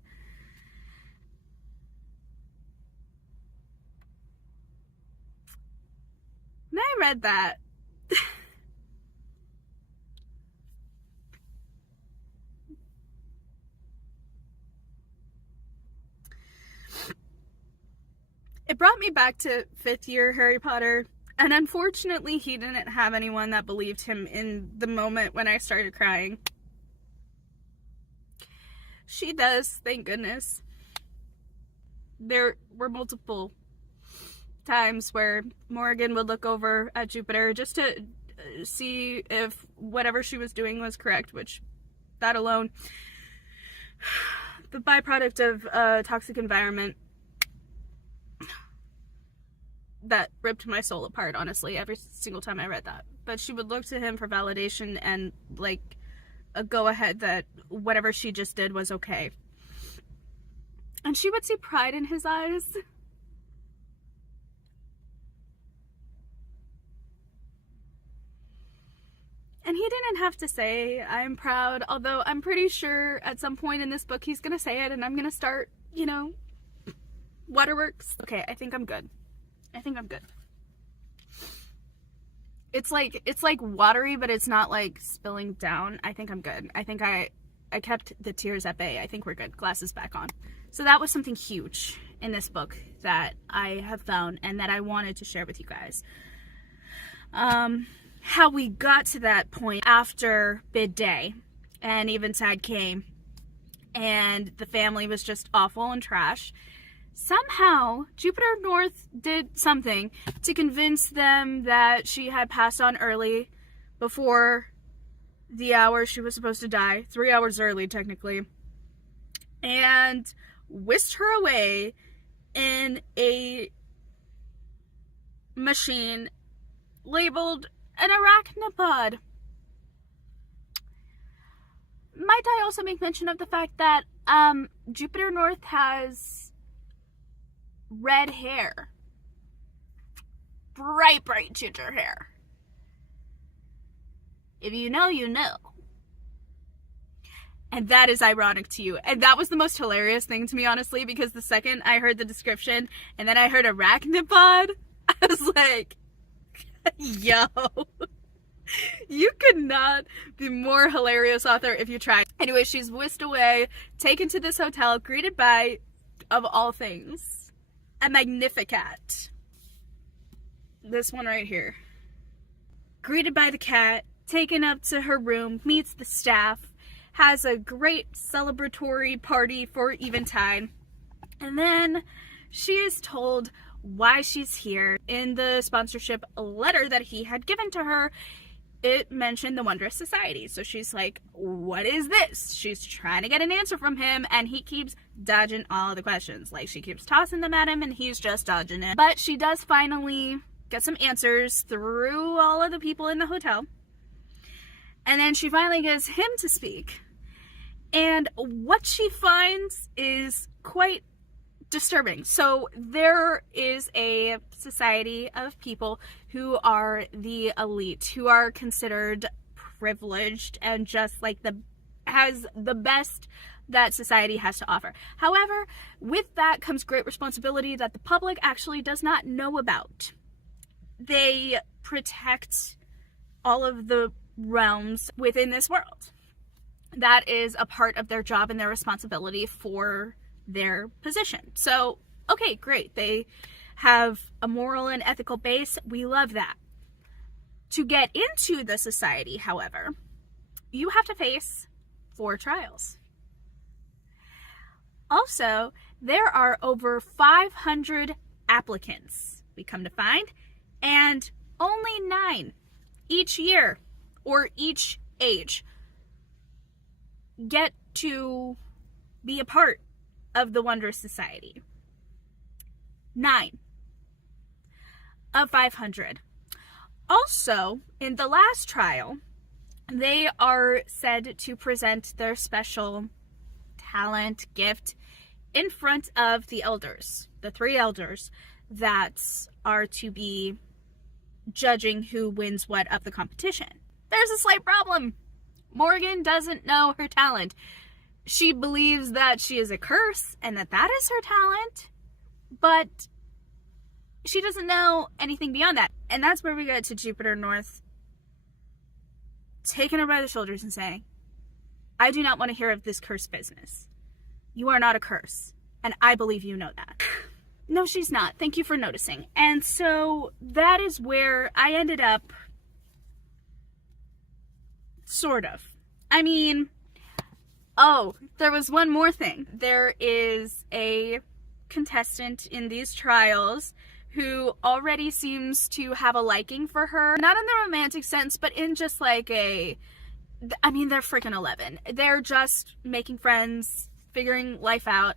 When I read that, it brought me back to 5th year Harry Potter, and unfortunately he didn't have anyone that believed him in the moment when I started crying. She does, thank goodness. There were multiple times where Morrigan would look over at Jupiter just to see if whatever she was doing was correct, which, that alone, the byproduct of a toxic environment, that ripped my soul apart, honestly, every single time I read that. But she would look to him for validation and, like, a go-ahead that whatever she just did was okay. And she would see pride in his eyes. And he didn't have to say, I'm proud, although I'm pretty sure at some point in this book he's gonna say it and I'm gonna start, you know, waterworks. Okay, I think I'm good. I think I'm good. It's like watery, but it's not like spilling down. I think I'm good. I think I kept the tears at bay. I think we're good. Glasses back on. So that was something huge in this book that I have found and that I wanted to share with you guys. How we got to that point after bid day and Eventide came and the family was just awful and trash. Somehow, Jupiter North did something to convince them that she had passed on early before the hour she was supposed to die. 3 hours early, technically. And whisked her away in a machine labeled an arachnopod. Might I also make mention of the fact that Jupiter North has red hair. Bright ginger hair. If you know, you know. And that is ironic to you. And that was the most hilarious thing to me, honestly, because the second I heard the description and then I heard arachnopod, I was like, yo, you could not be more hilarious, author, if you tried. Anyway, she's whisked away, taken to this hotel, greeted by, of all things, a Magnificat. This one right here. Greeted by the cat, taken up to her room, meets the staff, has a great celebratory party for Eventide, and then she is told why she's here. In the sponsorship letter that he had given to her, it mentioned the Wondrous Society. So she's like, what is this? She's trying to get an answer from him, and he keeps dodging all the questions. Like, she keeps tossing them at him, and he's just dodging it. But she does finally get some answers through all of the people in the hotel. And then she finally gets him to speak. And what she finds is quite disturbing. So there is a society of people who are the elite, who are considered privileged and just like has the best that society has to offer. However, with that comes great responsibility that the public actually does not know about. They protect all of the realms within this world. That is a part of their job and their responsibility for their position. So, okay, great. They have a moral and ethical base. We love that. To get into the society, however, you have to face 4 trials. Also, there are over 500 applicants, we come to find, and only 9 each year or each age get to be a part of the Wondrous Society. 9 of 500. Also, in the last trial, they are said to present their special talent, gift, in front of the elders, the 3 elders that are to be judging who wins what of the competition. There's a slight problem. Morrigan doesn't know her talent. She believes that she is a curse and that is her talent, but she doesn't know anything beyond that. And that's where we get to Jupiter North taking her by the shoulders and saying, I do not want to hear of this curse business. You are not a curse. And I believe you know that. No, she's not. Thank you for noticing. And so that is where I ended up. Sort of. I mean, oh, there was one more thing. There is a contestant in these trials who already seems to have a liking for her. Not in the romantic sense, but in just like a... I mean, they're freaking 11. They're just making friends, figuring life out.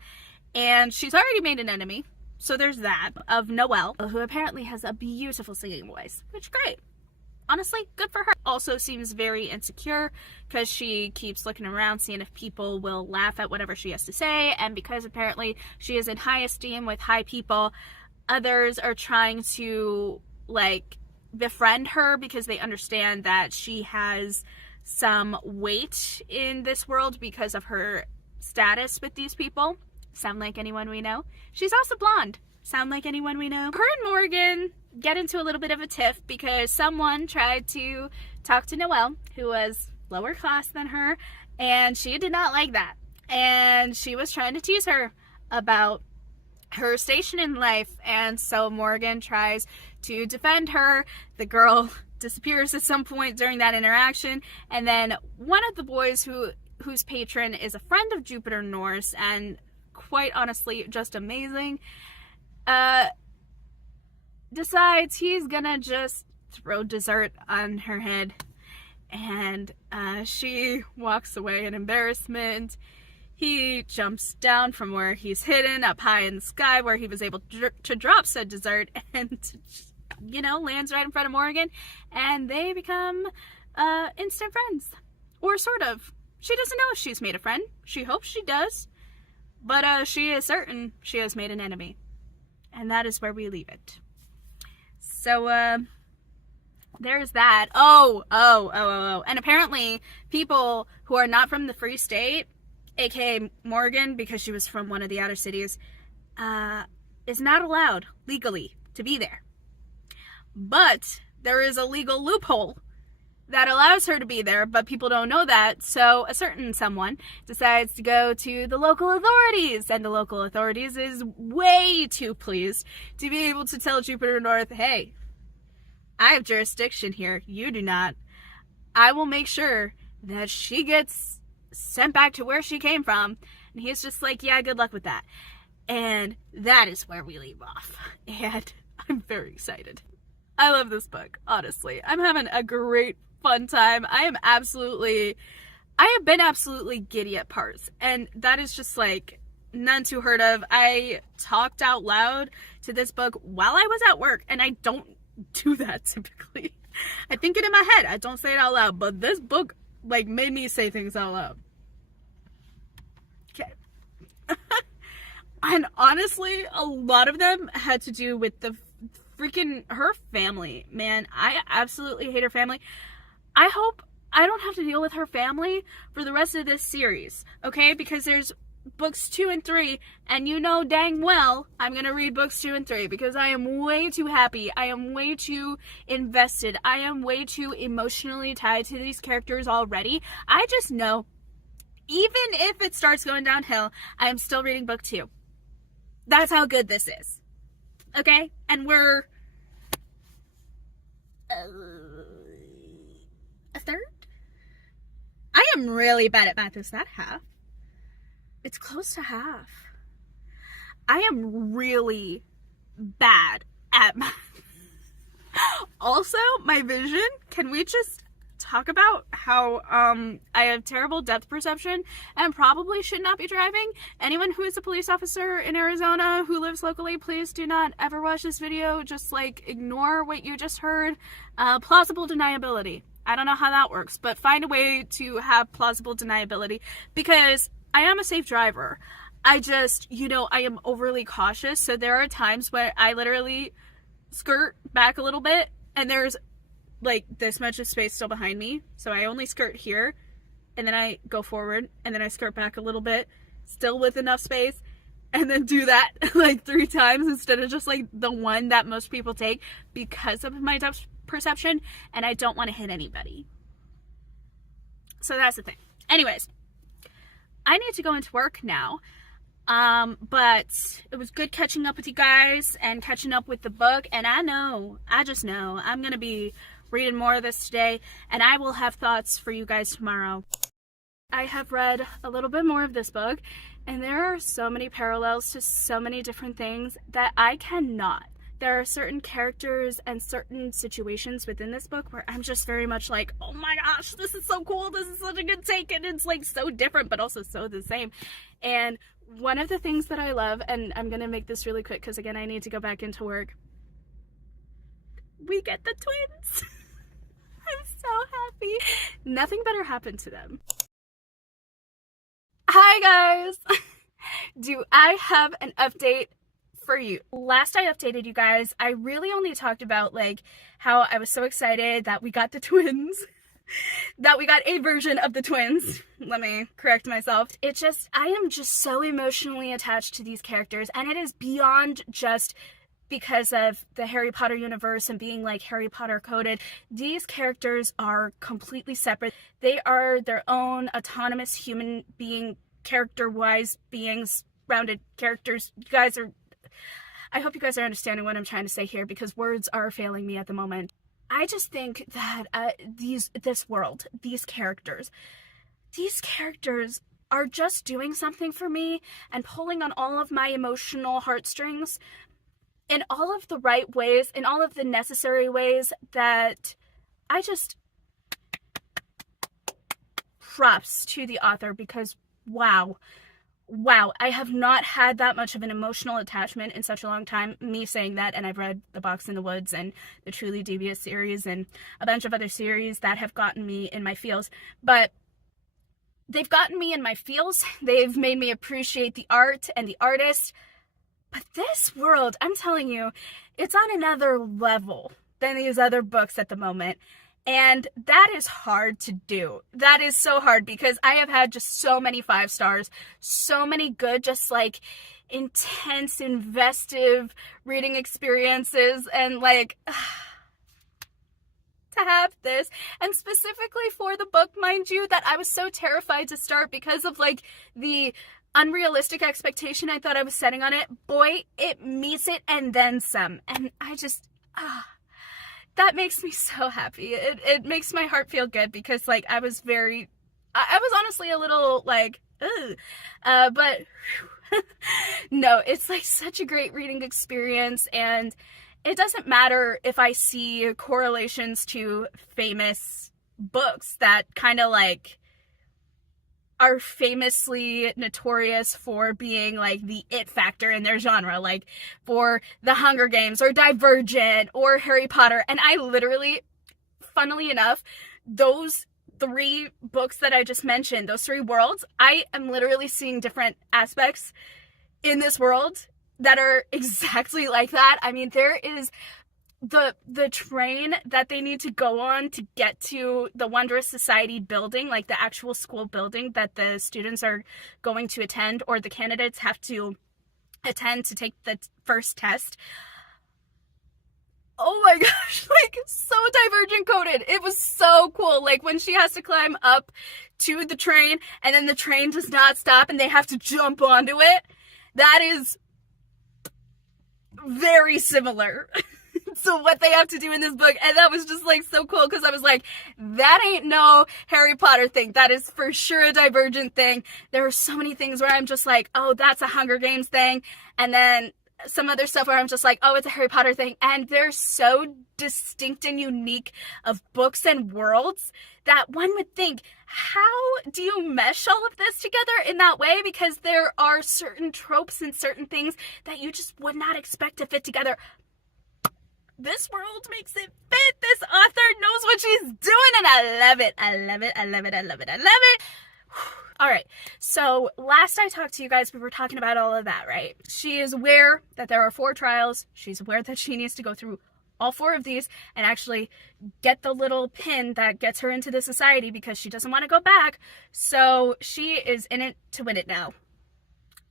And she's already made an enemy. So there's that, of Noelle, who apparently has a beautiful singing voice. Which, great. Honestly, good for her. Also seems very insecure because she keeps looking around seeing if people will laugh at whatever she has to say, and because apparently she is in high esteem with high people, others are trying to like befriend her because they understand that she has some weight in this world because of her status with these people. Sound like anyone we know? She's also blonde. Sound like anyone we know? Her and Morrigan get into a little bit of a tiff because someone tried to talk to Noelle, who was lower class than her, and she did not like that. And she was trying to tease her about her station in life, and so Morrigan tries to defend her. The girl disappears at some point during that interaction, and then one of the boys whose patron is a friend of Jupiter North, and quite honestly just amazing, decides he's gonna just throw dessert on her head, and she walks away in embarrassment. He jumps down from where he's hidden up high in the sky where he was able to drop said dessert, and you know, lands right in front of Morrigan, and they become instant friends, or sort of. She doesn't know if she's made a friend. She hopes she does, but she is certain she has made an enemy. And that is where we leave it. So, there's that. Oh. And apparently, people who are not from the Free State, aka Morrigan, because she was from one of the outer cities, is not allowed, legally, to be there. But there is a legal loophole that allows her to be there, but people don't know that, so a certain someone decides to go to the local authorities, and the local authorities is way too pleased to be able to tell Jupiter North, hey, I have jurisdiction here, you do not. I will make sure that she gets sent back to where she came from. And he's just like, yeah, good luck with that. And that is where we leave off. And I'm very excited. I love this book, honestly. I'm having a great fun time. I have been absolutely giddy at parts, and that is just like none too heard of. I talked out loud to this book while I was at work, and I don't do that typically. I think it in my head, I don't say it out loud, but this book like made me say things out loud. Okay. And honestly, a lot of them had to do with the freaking her family. Man, I absolutely hate her family. I hope I don't have to deal with her family for the rest of this series, okay? Because there's books 2 and 3, and you know dang well I'm gonna read books 2 and 3 because I am way too happy. I am way too invested. I am way too emotionally tied to these characters already. I just know, even if it starts going downhill, I am still reading book 2. That's how good this is, okay? And we're a third? I am really bad at math. Is that half? It's close to half. I am really bad at math. Also, my vision, can we just talk about how I have terrible depth perception and probably should not be driving? Anyone who is a police officer in Arizona who lives locally, please do not ever watch this video. Just like ignore what you just heard. Plausible deniability. I don't know how that works, but find a way to have plausible deniability, because I am a safe driver. I just, I am overly cautious, so there are times where I literally skirt back a little bit, and there's like this much of space still behind me, so I only skirt here, and then I go forward, and then I skirt back a little bit, still with enough space, and then do that like 3 times instead of just like the one that most people take because of my depth perception, and I don't want to hit anybody. So that's the thing. Anyways, I need to go into work now. But it was good catching up with you guys and catching up with the book, and I just know I'm gonna be reading more of this today, and I will have thoughts for you guys tomorrow. I have read a little bit more of this book, and there are so many parallels to so many different things that I cannot. There are certain characters and certain situations within this book where I'm just very much like, oh my gosh, this is so cool, this is such a good take, and it's like so different but also so the same. And one of the things that I love, and I'm gonna make this really quick because again I need to go back into work, we get the twins. I'm so happy. Nothing better happened to them. Hi guys. Do I have an update for you? Last I updated you guys, I really only talked about like how I was so excited that we got the twins. That we got a version of the twins. Let me correct myself. I am just so emotionally attached to these characters, and it is beyond just because of the Harry Potter universe and being like Harry Potter coded. These characters are completely separate. They are their own autonomous human being, character-wise beings, rounded characters. You guys are, I hope you guys are understanding what I'm trying to say here because words are failing me at the moment. I just think that this world, these characters are just doing something for me and pulling on all of my emotional heartstrings in all of the right ways, in all of the necessary ways that I just, props to the author because wow, I have not had that much of an emotional attachment in such a long time. Me saying that, and I've read The Box in the Woods and the Truly Devious series and a bunch of other series that have gotten me in my feels. But they've gotten me in my feels. They've made me appreciate the art and the artist. But this world, I'm telling you, it's on another level than these other books at the moment. And that is hard to do. That is so hard because I have had just so many 5 stars, so many good, just like intense, investive reading experiences, and like to have this, and specifically for the book, mind you, that I was so terrified to start because of like the unrealistic expectation I thought I was setting on it. Boy, it meets it and then some. And I just, that makes me so happy. It makes my heart feel good because like I was honestly a little like, ugh. But no, it's like such a great reading experience, and it doesn't matter if I see correlations to famous books that kind of like are famously notorious for being like the it factor in their genre, like for The Hunger Games or Divergent or Harry Potter. And I literally, funnily enough, those 3 books that I just mentioned, those 3 worlds, I am literally seeing different aspects in this world that are exactly like that. I mean, there is the train that they need to go on to get to the Wondrous Society building, like the actual school building that the students are going to attend, or the candidates have to attend to take the first test. Oh my gosh, like so Divergent coded. It was so cool. Like when she has to climb up to the train and then the train does not stop and they have to jump onto it. That is very similar. So what they have to do in this book, and that was just like so cool because I was like, that ain't no Harry Potter thing. That is for sure a Divergent thing. There are so many things where I'm just like, oh, that's a Hunger Games thing, and then some other stuff where I'm just like, oh, it's a Harry Potter thing, and they're so distinct and unique of books and worlds that one would think, how do you mesh all of this together in that way? Because there are certain tropes and certain things that you just would not expect to fit together. This world makes it fit. This author knows what she's doing, and I love it. I love it. I love it. I love it. I love it. All right. So last I talked to you guys, we were talking about all of that, right? She is aware that there are 4 trials. She's aware that she needs to go through all 4 of these and actually get the little pin that gets her into the society because she doesn't want to go back. So she is in it to win it now.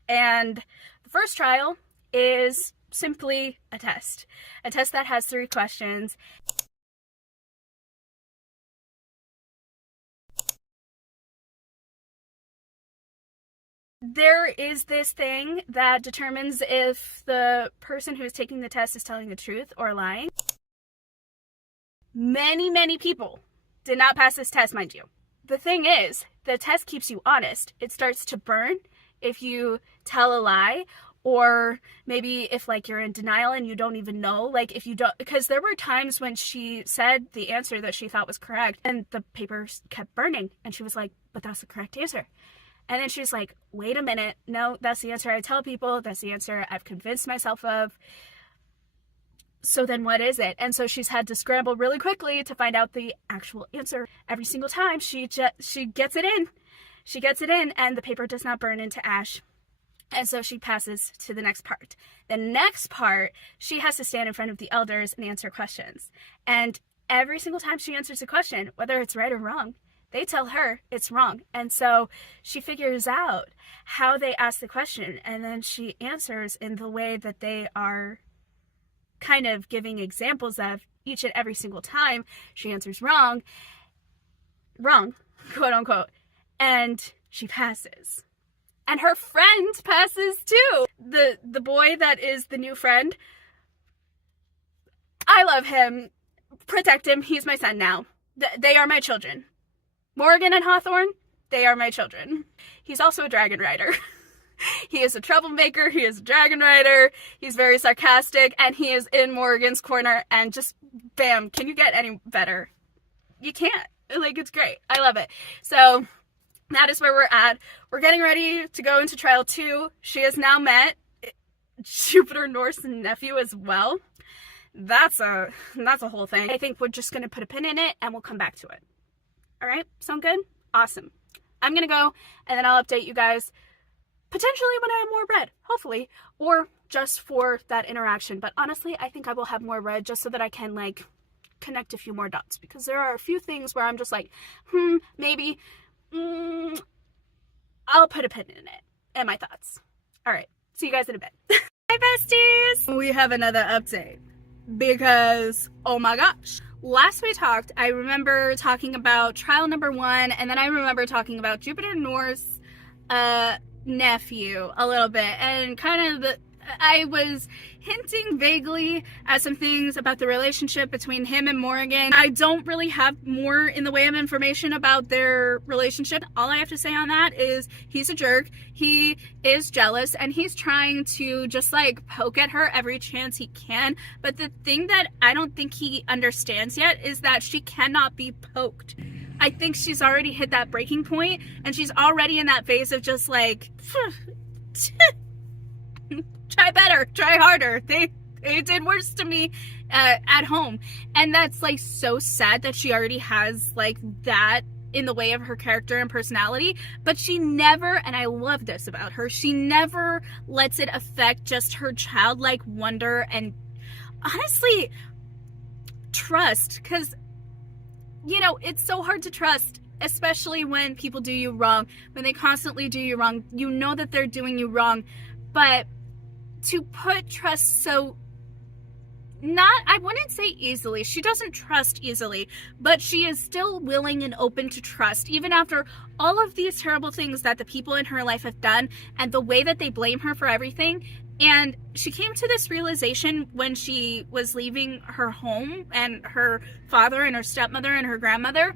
And The first trial is simply a test that has 3 questions. There is this thing that determines if the person who is taking the test is telling the truth or lying. Many people did not pass this test, mind you. The thing is, the test keeps you honest. It starts to burn if you tell a lie, or maybe if like you're in denial and you don't even know, like if you don't, because there were times when she said the answer that she thought was correct and the papers kept burning and she was like, but that's the correct answer. And then she's like, wait a minute, no, that's the answer I tell people, that's the answer I've convinced myself of. So then what is it? And so she's had to scramble really quickly to find out the actual answer. Every single time she gets it in. She gets it in and the paper does not burn into ash. And so she passes to the next part. The next part, she has to stand in front of the elders and answer questions. And every single time she answers a question, whether it's right or wrong, they tell her it's wrong. And so she figures out how they ask the question, and then she answers in the way that they are kind of giving examples of. Each and every single time she answers wrong, quote unquote, and she passes. And her friend passes too. The boy that is the new friend, I love him. Protect him. He's my son now. They are my children. Morrigan and Hawthorne, they are my children. He's also a dragon rider. He is a troublemaker. He is a dragon rider. He's very sarcastic, and he is in Morrigan's corner, and just bam, can you get any better? You can't. Like, it's great. I love it. So that is where we're at. We're getting ready to go into trial 2. She has now met Jupiter North's nephew as well. That's a whole thing. I think we're just going to put a pin in it and we'll come back to it. All right? Sound good? Awesome. I'm going to go and then I'll update you guys potentially when I have more read, hopefully, or just for that interaction. But honestly, I think I will have more read just so that I can like connect a few more dots, because there are a few things where I'm just like, maybe, I'll put a pin in it and my thoughts. All right. See you guys in a bit. Hi, besties. We have another update because, oh my gosh. Last we talked, I remember talking about trial number 1, and then I remember talking about Jupiter North's nephew a little bit, and kind of I was hinting vaguely at some things about the relationship between him and Morrigan. I don't really have more in the way of information about their relationship. All I have to say on that is he's a jerk, he is jealous, and he's trying to just like poke at her every chance he can. But the thing that I don't think he understands yet is that she cannot be poked. I think she's already hit that breaking point, and she's already in that phase of just like try better, try harder. They did worse to me at home. And that's like so sad that she already has like that in the way of her character and personality. But she never, and I love this about her, she never lets it affect just her childlike wonder and honestly trust. Because, you know, it's so hard to trust, especially when people do you wrong, when they constantly do you wrong. You know that they're doing you wrong, but to put trust so, I wouldn't say easily, she doesn't trust easily, but she is still willing and open to trust, even after all of these terrible things that the people in her life have done, and the way that they blame her for everything. And she came to this realization when she was leaving her home, and her father and her stepmother and her grandmother.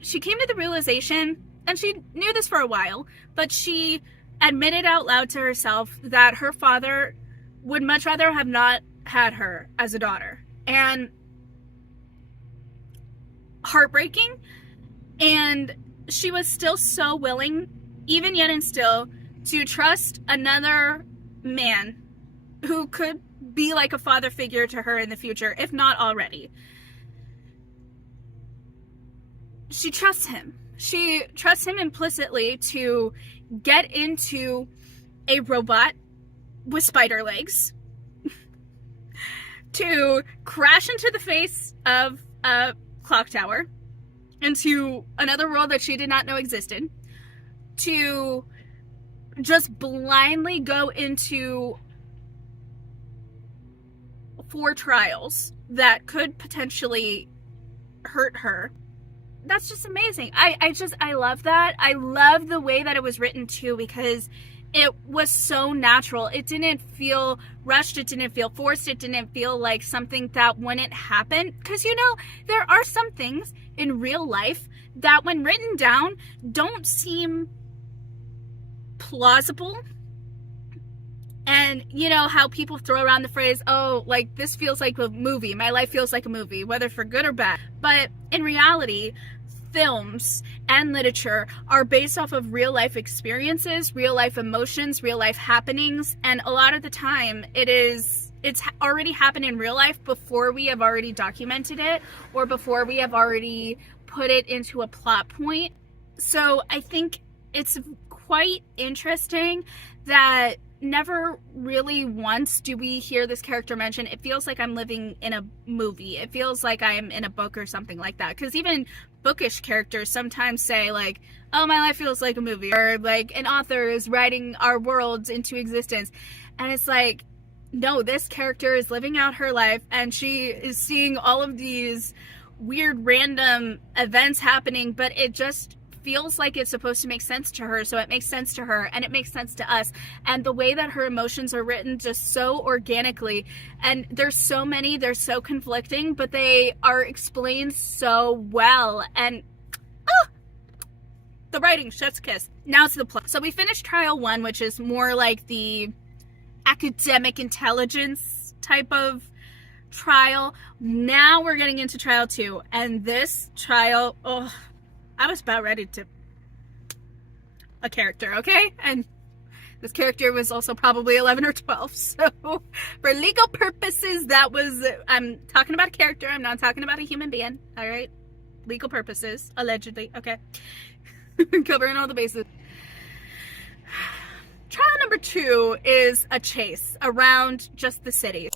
She came to the realization, and she knew this for a while, but she admitted out loud to herself that her father would much rather have not had her as a daughter. And heartbreaking. And she was still so willing, even yet and still, to trust another man who could be like a father figure to her in the future, if not already. She trusts him. She trusts him implicitly to get into a robot with spider legs, to crash into the face of a clock tower, into another world that she did not know existed, to just blindly go into 4 trials that could potentially hurt her. That's just amazing. I love that. I love the way that it was written too, because it was so natural. It didn't feel rushed. It didn't feel forced. It didn't feel like something that wouldn't happen. Because, you know, there are some things in real life that when written down don't seem plausible. And you know how people throw around the phrase, oh, like this feels like a movie. My life feels like a movie, whether for good or bad. But in reality, films and literature are based off of real life experiences, real life emotions, real life happenings. And a lot of the time it's already happened in real life before we have already documented it or before we have already put it into a plot point. So I think it's quite interesting that never really once do we hear this character mention, it feels like I'm living in a movie. It feels like I'm in a book or something like that. Because even bookish characters sometimes say like, oh, my life feels like a movie. Or like an author is writing our worlds into existence. And it's like, no, this character is living out her life and she is seeing all of these weird random events happening, but it just feels like it's supposed to make sense to her, so it makes sense to her and it makes sense to us. And the way that her emotions are written just so organically, and there's so many, they're so conflicting, but they are explained so well. And the writing, chef's kiss. Now it's the plot. So we finished trial 1, which is more like the academic intelligence type of trial. Now we're getting into trial 2, and this trial, I was about ready to a character, okay? And this character was also probably 11 or 12. So for legal purposes, I'm talking about a character. I'm not talking about a human being, all right? Legal purposes, allegedly, okay? Covering all the bases. Trial number 2 is a chase around just the city.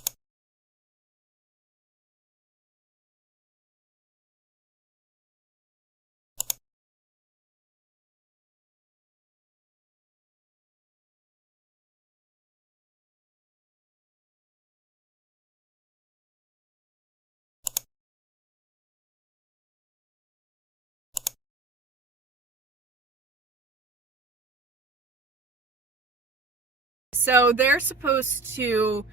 So they're supposed to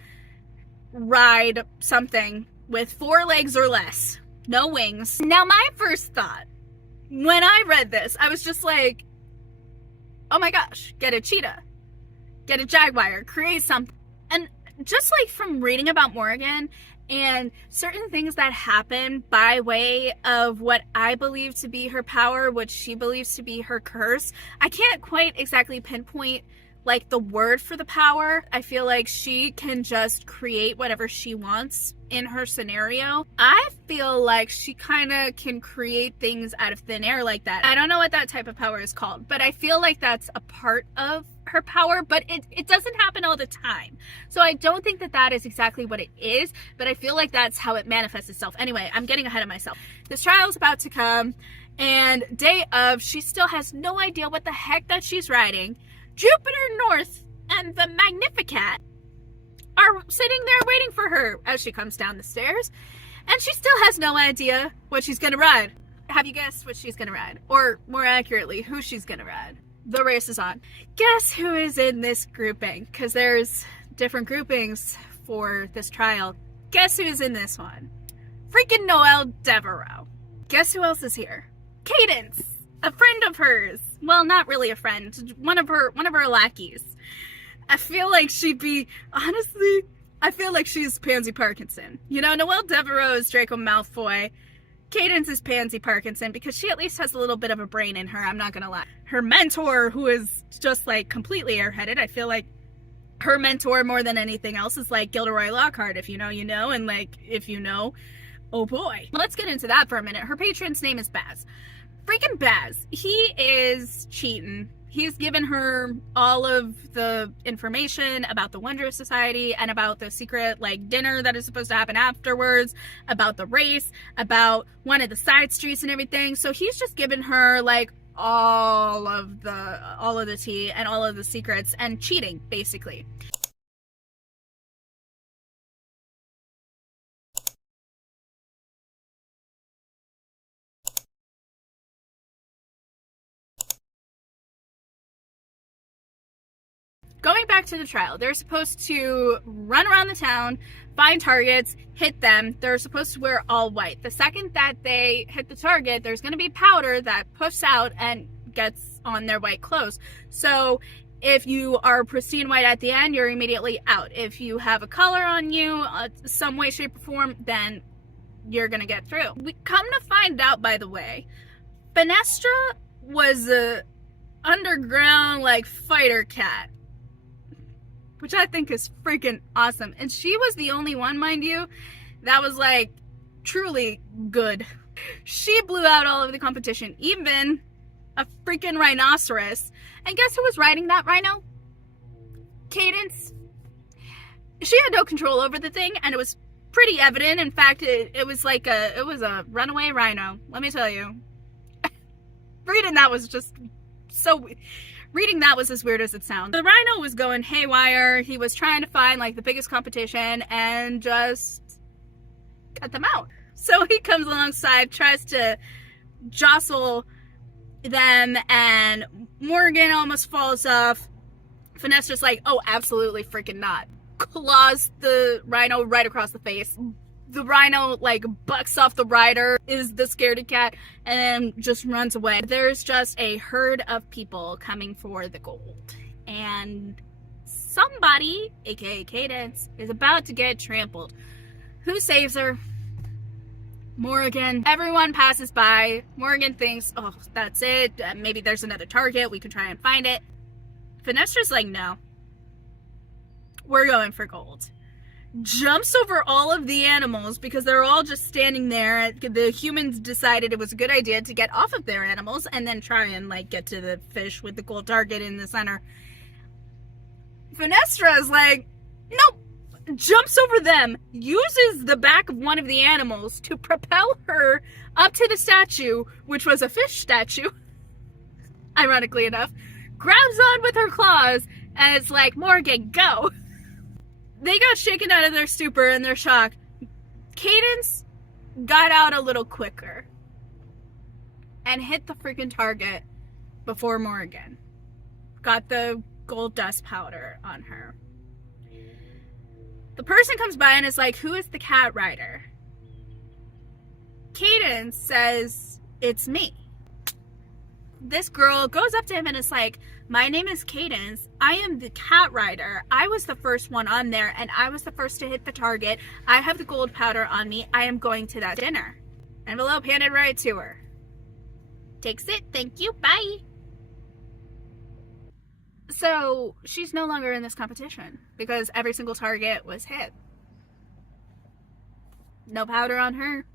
ride something with 4 legs or less, no wings. Now my first thought when I read this, I was just like, oh my gosh, get a cheetah, get a jaguar, create something. And just like from reading about Morrigan and certain things that happen by way of what I believe to be her power, which she believes to be her curse, I can't quite exactly pinpoint like the word for the power. I feel like she can just create whatever she wants in her scenario. I feel like she kind of can create things out of thin air like that. I don't know what that type of power is called, but I feel like that's a part of her power, but it doesn't happen all the time. So I don't think that that is exactly what it is, but I feel like that's how it manifests itself. Anyway, I'm getting ahead of myself. This trial is about to come, and day of, she still has no idea what the heck that she's riding. Jupiter North and the Magnificat are sitting there waiting for her as she comes down the stairs, and she still has no idea what she's gonna ride. Have you guessed what she's gonna ride? Or more accurately, who she's gonna ride? The race is on. Guess who is in this grouping? Because there's different groupings for this trial. Guess who's in this one? Freaking Noelle Devereaux. Guess who else is here? Cadence, a friend of hers. Well, not really a friend. One of her lackeys. I feel like she'd be, honestly, I feel like she's Pansy Parkinson. You know, Noelle Devereaux is Draco Malfoy. Cadence is Pansy Parkinson because she at least has a little bit of a brain in her, I'm not gonna lie. Her mentor, who is just like completely airheaded, I feel like her mentor more than anything else is like Gilderoy Lockhart. If you know, you know, and like, if you know, oh boy. Let's get into that for a minute. Her patron's name is Baz. Freaking Baz. He is cheating. He's given her all of the information about the Wondrous Society and about the secret like dinner that is supposed to happen afterwards, about the race, about one of the side streets and everything. So he's just given her like all of the tea and all of the secrets and cheating, basically. Going back to the trial, they're supposed to run around the town, find targets, hit them. They're supposed to wear all white. The second that they hit the target, there's going to be powder that puffs out and gets on their white clothes. So if you are pristine white at the end, you're immediately out. If you have a color on you, some way, shape, or form, then you're going to get through. We come to find out, by the way, Fenestra was a underground, like, fighter cat, which I think is freaking awesome. And she was the only one, mind you, that was, like, truly good. She blew out all of the competition, even a freaking rhinoceros. And guess who was riding that rhino? Cadence. She had no control over the thing, and it was pretty evident. In fact, it was a runaway rhino. Let me tell you. Reading that was as weird as it sounds. The rhino was going haywire. He was trying to find, like, the biggest competition and just cut them out. So he comes alongside, tries to jostle them, and Morrigan almost falls off. Fenestra's like, oh, absolutely freaking not. Claws the rhino right across the face. The rhino, like, bucks off the rider, is the scaredy cat, and then just runs away. There's just a herd of people coming for the gold. And somebody, aka Cadence, is about to get trampled. Who saves her? Morrigan. Everyone passes by. Morrigan thinks, oh, that's it. Maybe there's another target. We could try and find it. Fenestra's like, no. We're going for gold. Jumps over all of the animals because they're all just standing there. The humans decided it was a good idea to get off of their animals and then try and, like, get to the fish with the gold target in the center. Fenestra is like, nope. Jumps over them, uses the back of one of the animals to propel her up to the statue, which was a fish statue, ironically enough, grabs on with her claws, and it's like, Morrigan, go. They got shaken out of their stupor and their shock. Cadence got out a little quicker and hit the freaking target before Morrigan. Got the gold dust powder on her. The person comes by and is like, who is the cat rider? Cadence says, it's me. This girl goes up to him and is like, my name is Cadence. I am the cat rider. I was the first one on there, and I was the first to hit the target. I have the gold powder on me. I am going to that dinner. Envelope handed right to her. Takes it. Thank you. Bye. So she's no longer in this competition because every single target was hit. No powder on her.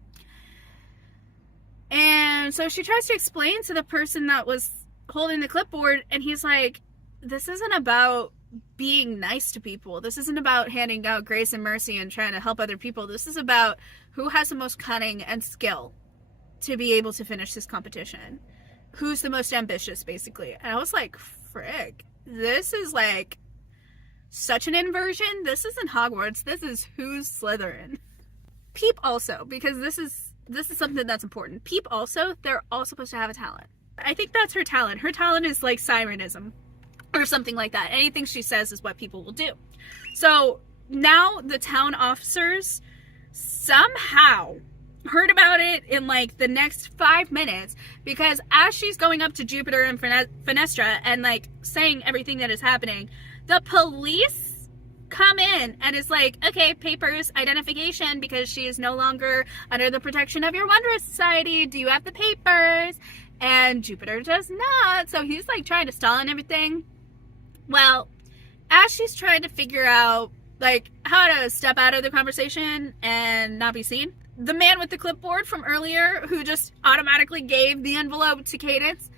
And so she tries to explain to the person that was holding the clipboard, and he's like, this isn't about being nice to people. This isn't about handing out grace and mercy and trying to help other people. This is about who has the most cunning and skill to be able to finish this competition. Who's the most ambitious, basically. And I was like, frick. This is, like, such an inversion. This isn't Hogwarts. This is who's Slytherin. Peep also, because this is something that's important. Peep also, they're all supposed to have a talent. I think that's her talent. Her talent is like sirenism or something like that. Anything she says is what people will do. So now the town officers somehow heard about it in, like, the next 5 minutes, because as she's going up to Jupiter and Fenestra and, like, saying everything that is happening, the police come in and is like, okay, papers, identification, because she is no longer under the protection of your Wondrous Society. Do you have the papers? And Jupiter does not. So he's, like, trying to stall and everything. Well, as she's trying to figure out, like, how to step out of the conversation and not be seen, the man with the clipboard from earlier, who just automatically gave the envelope to Cadence,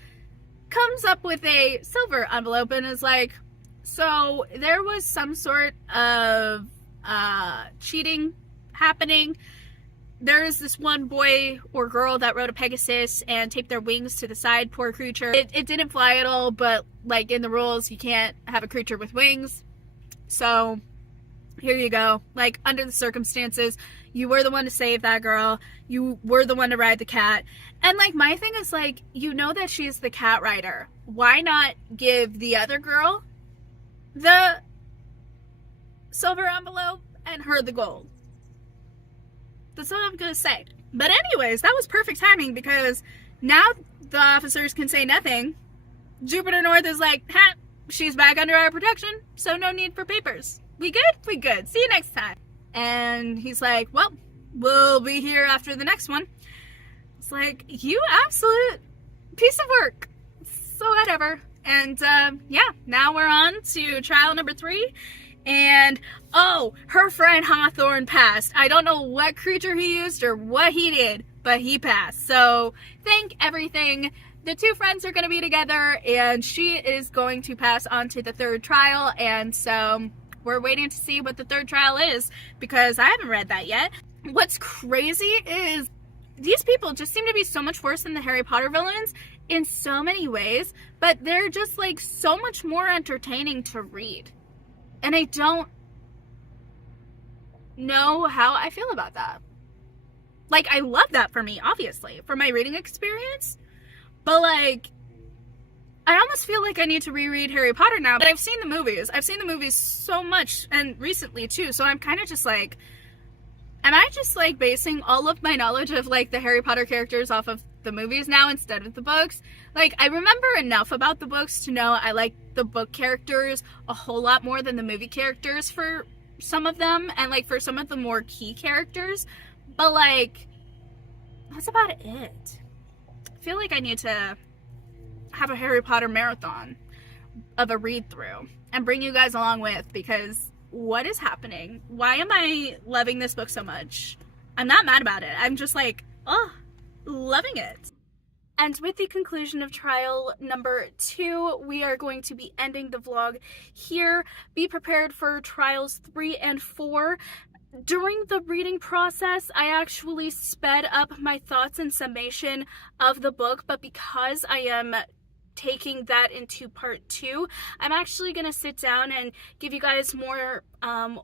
comes up with a silver envelope and is like, so there was some sort of cheating happening. there is this one boy or girl that rode a Pegasus and taped their wings to the side. Poor creature. It didn't fly at all, but like in the rules, you can't have a creature with wings. So here you go. Like, under the circumstances, you were the one to save that girl. You were the one to ride the cat. And like, my thing is like, you know that she's the cat rider. Why not give the other girl the silver envelope and her the gold? That's all I'm gonna say. But anyways, that was perfect timing, because now the officers can say nothing. Jupiter North is like, ha, she's back under our protection, so no need for papers. We good? We good. See you next time. And he's like, well, we'll be here after the next one. It's like, you absolute piece of work. So whatever. And yeah, now we're on to trial number 3. And, oh, her friend Hawthorne passed. I don't know what creature he used or what he did, but he passed. So, thank everything. The two friends are going to be together, and she is going to pass on to the third trial. And so, we're waiting to see what the third trial is, because I haven't read that yet. What's crazy is these people just seem to be so much worse than the Harry Potter villains in so many ways, but they're just like so much more entertaining to read. And I don't know how I feel about that. Like, I love that for me, obviously, for my reading experience. But, like, I almost feel like I need to reread Harry Potter now. But I've seen the movies. I've seen the movies so much, and recently, too. So I'm kind of just like, am I just, like, basing all of my knowledge of, like, the Harry Potter characters off of the movies now instead of the books? Like, I remember enough about the books to know I like the book characters a whole lot more than the movie characters for some of them, and like for some of the more key characters, but like, that's about it. I feel like I need to have a Harry Potter marathon of a read through and bring you guys along with, because what is happening? Why am I loving this book so much? I'm not mad about it. I'm just like, oh, loving it. And with the conclusion of trial number 2, we are going to be ending the vlog here. Be prepared for trials 3 and 4. During the reading process, I actually sped up my thoughts and summation of the book, but because I am taking that into part 2, I'm actually going to sit down and give you guys more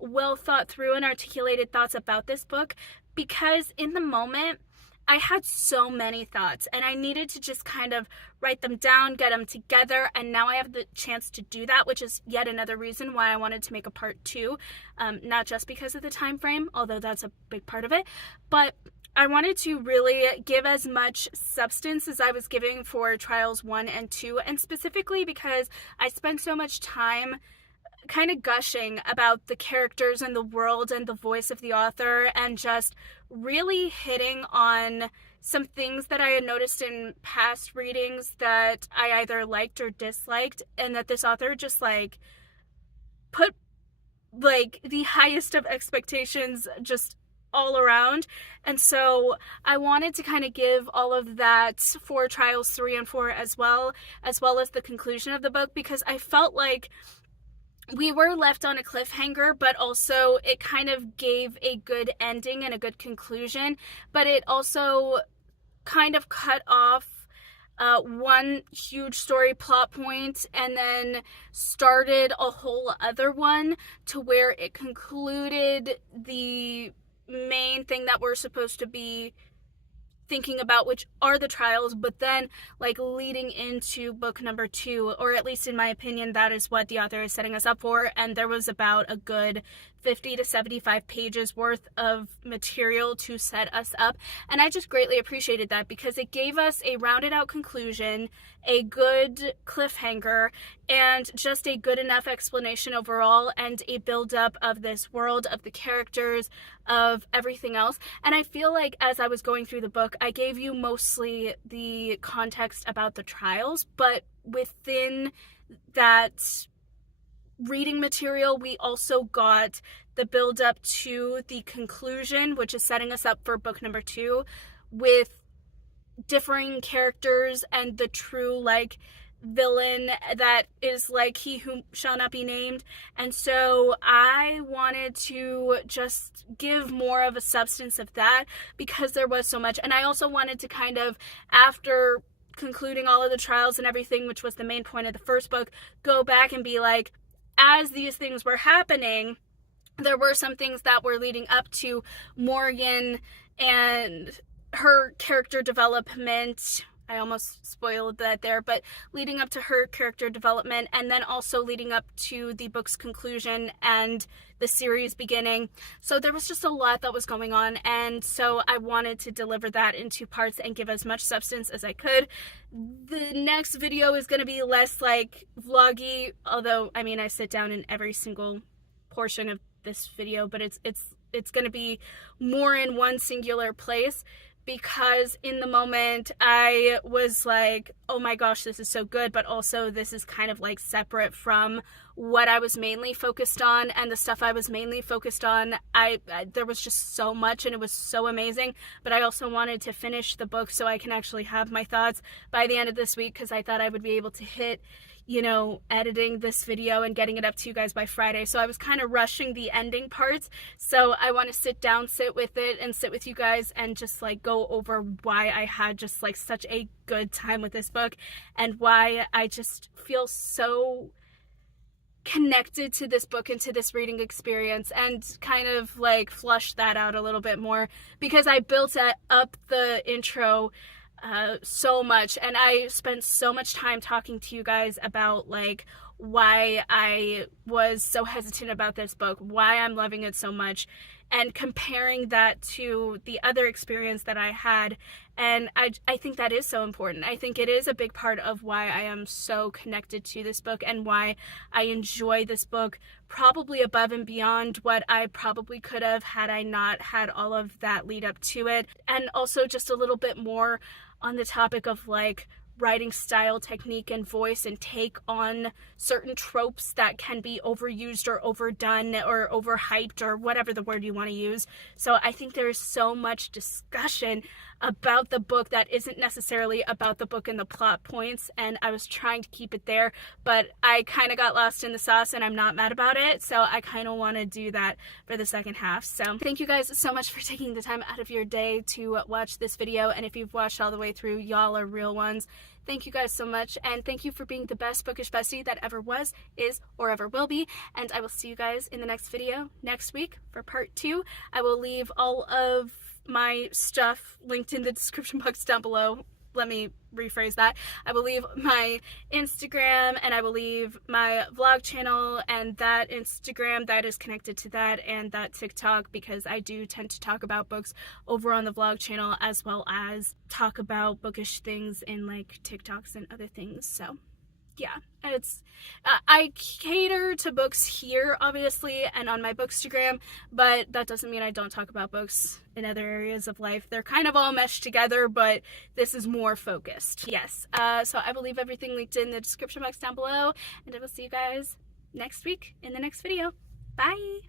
well thought through and articulated thoughts about this book, because in the moment, I had so many thoughts and I needed to just kind of write them down, get them together, and now I have the chance to do that, which is yet another reason why I wanted to make a part 2, not just because of the time frame, although that's a big part of it, but I wanted to really give as much substance as I was giving for trials 1 and 2, and specifically because I spent so much time kind of gushing about the characters and the world and the voice of the author, and just really hitting on some things that I had noticed in past readings that I either liked or disliked, and that this author just like put like the highest of expectations just all around. And so I wanted to kind of give all of that for trials 3 and 4 as well as the conclusion of the book, because I felt like we were left on a cliffhanger, but also it kind of gave a good ending and a good conclusion, but it also kind of cut off one huge story plot point and then started a whole other one, to where it concluded the main thing that we're supposed to be thinking about, which are the trials, but then like leading into book number 2, or at least in my opinion, that is what the author is setting us up for. And there was about a good 50 to 75 pages worth of material to set us up, and I just greatly appreciated that, because it gave us a rounded out conclusion, a good cliffhanger, and just a good enough explanation overall, and a build up of this world, of the characters, of everything else. And I feel like as I was going through the book, I gave you mostly the context about the trials, but within that reading material, we also got the build up to the conclusion, which is setting us up for book number 2, with differing characters and the true like villain that is like he who shall not be named. And so I wanted to just give more of a substance of that because there was so much. And I also wanted to kind of, after concluding all of the trials and everything, which was the main point of the first book, go back and be like, as these things were happening, there were some things that were leading up to Morrigan and her character development. I almost spoiled that there, but leading up to her character development, and then also leading up to the book's conclusion and the series beginning. So there was just a lot that was going on, and so I wanted to deliver that in 2 parts and give as much substance as I could. The next video is going to be less like vloggy, although I mean I sit down in every single portion of this video, but it's going to be more in one singular place, because in the moment I was like, oh my gosh, this is so good, but also this is kind of like separate from what I was mainly focused on, and the stuff I was mainly focused on, there was just so much and it was so amazing, but I also wanted to finish the book so I can actually have my thoughts by the end of this week, because I thought I would be able to hit, you know, editing this video and getting it up to you guys by Friday. So I was kind of rushing the ending parts. So I want to sit down, sit with it, and sit with you guys and just like go over why I had just like such a good time with this book, and why I just feel so connected to this book and to this reading experience, and kind of like flush that out a little bit more, because I built up the intro so much, and I spent so much time talking to you guys about like why I was so hesitant about this book, why I'm loving it so much, and comparing that to the other experience that I had. And I think that is so important. I think it is a big part of why I am so connected to this book, and why I enjoy this book probably above and beyond what I probably could have had I not had all of that lead up to it. And also just a little bit more on the topic of like writing style, technique, and voice, and take on certain tropes that can be overused or overdone or overhyped, or whatever the word you want to use. So I think there's so much discussion about the book that isn't necessarily about the book and the plot points, and I was trying to keep it there, but I kind of got lost in the sauce, and I'm not mad about it. So I kind of want to do that for the second half. So thank you guys so much for taking the time out of your day to watch this video, and if you've watched all the way through, y'all are real ones. Thank you guys so much, and thank you for being the best bookish bestie that ever was, is, or ever will be. And I will see you guys in the next video next week for part 2. I will leave all of my stuff linked in the description box down below. Let me rephrase that. I will leave my Instagram, and I will leave my vlog channel, and that Instagram that is connected to that, and that TikTok, because I do tend to talk about books over on the vlog channel, as well as talk about bookish things in like TikToks and other things. So yeah, it's I cater to books here obviously and on my bookstagram, but that doesn't mean I don't talk about books in other areas of life. They're kind of all meshed together, but this is more focused. Yes, so I will leave everything linked in the description box down below, and I will see you guys next week in the next video. Bye.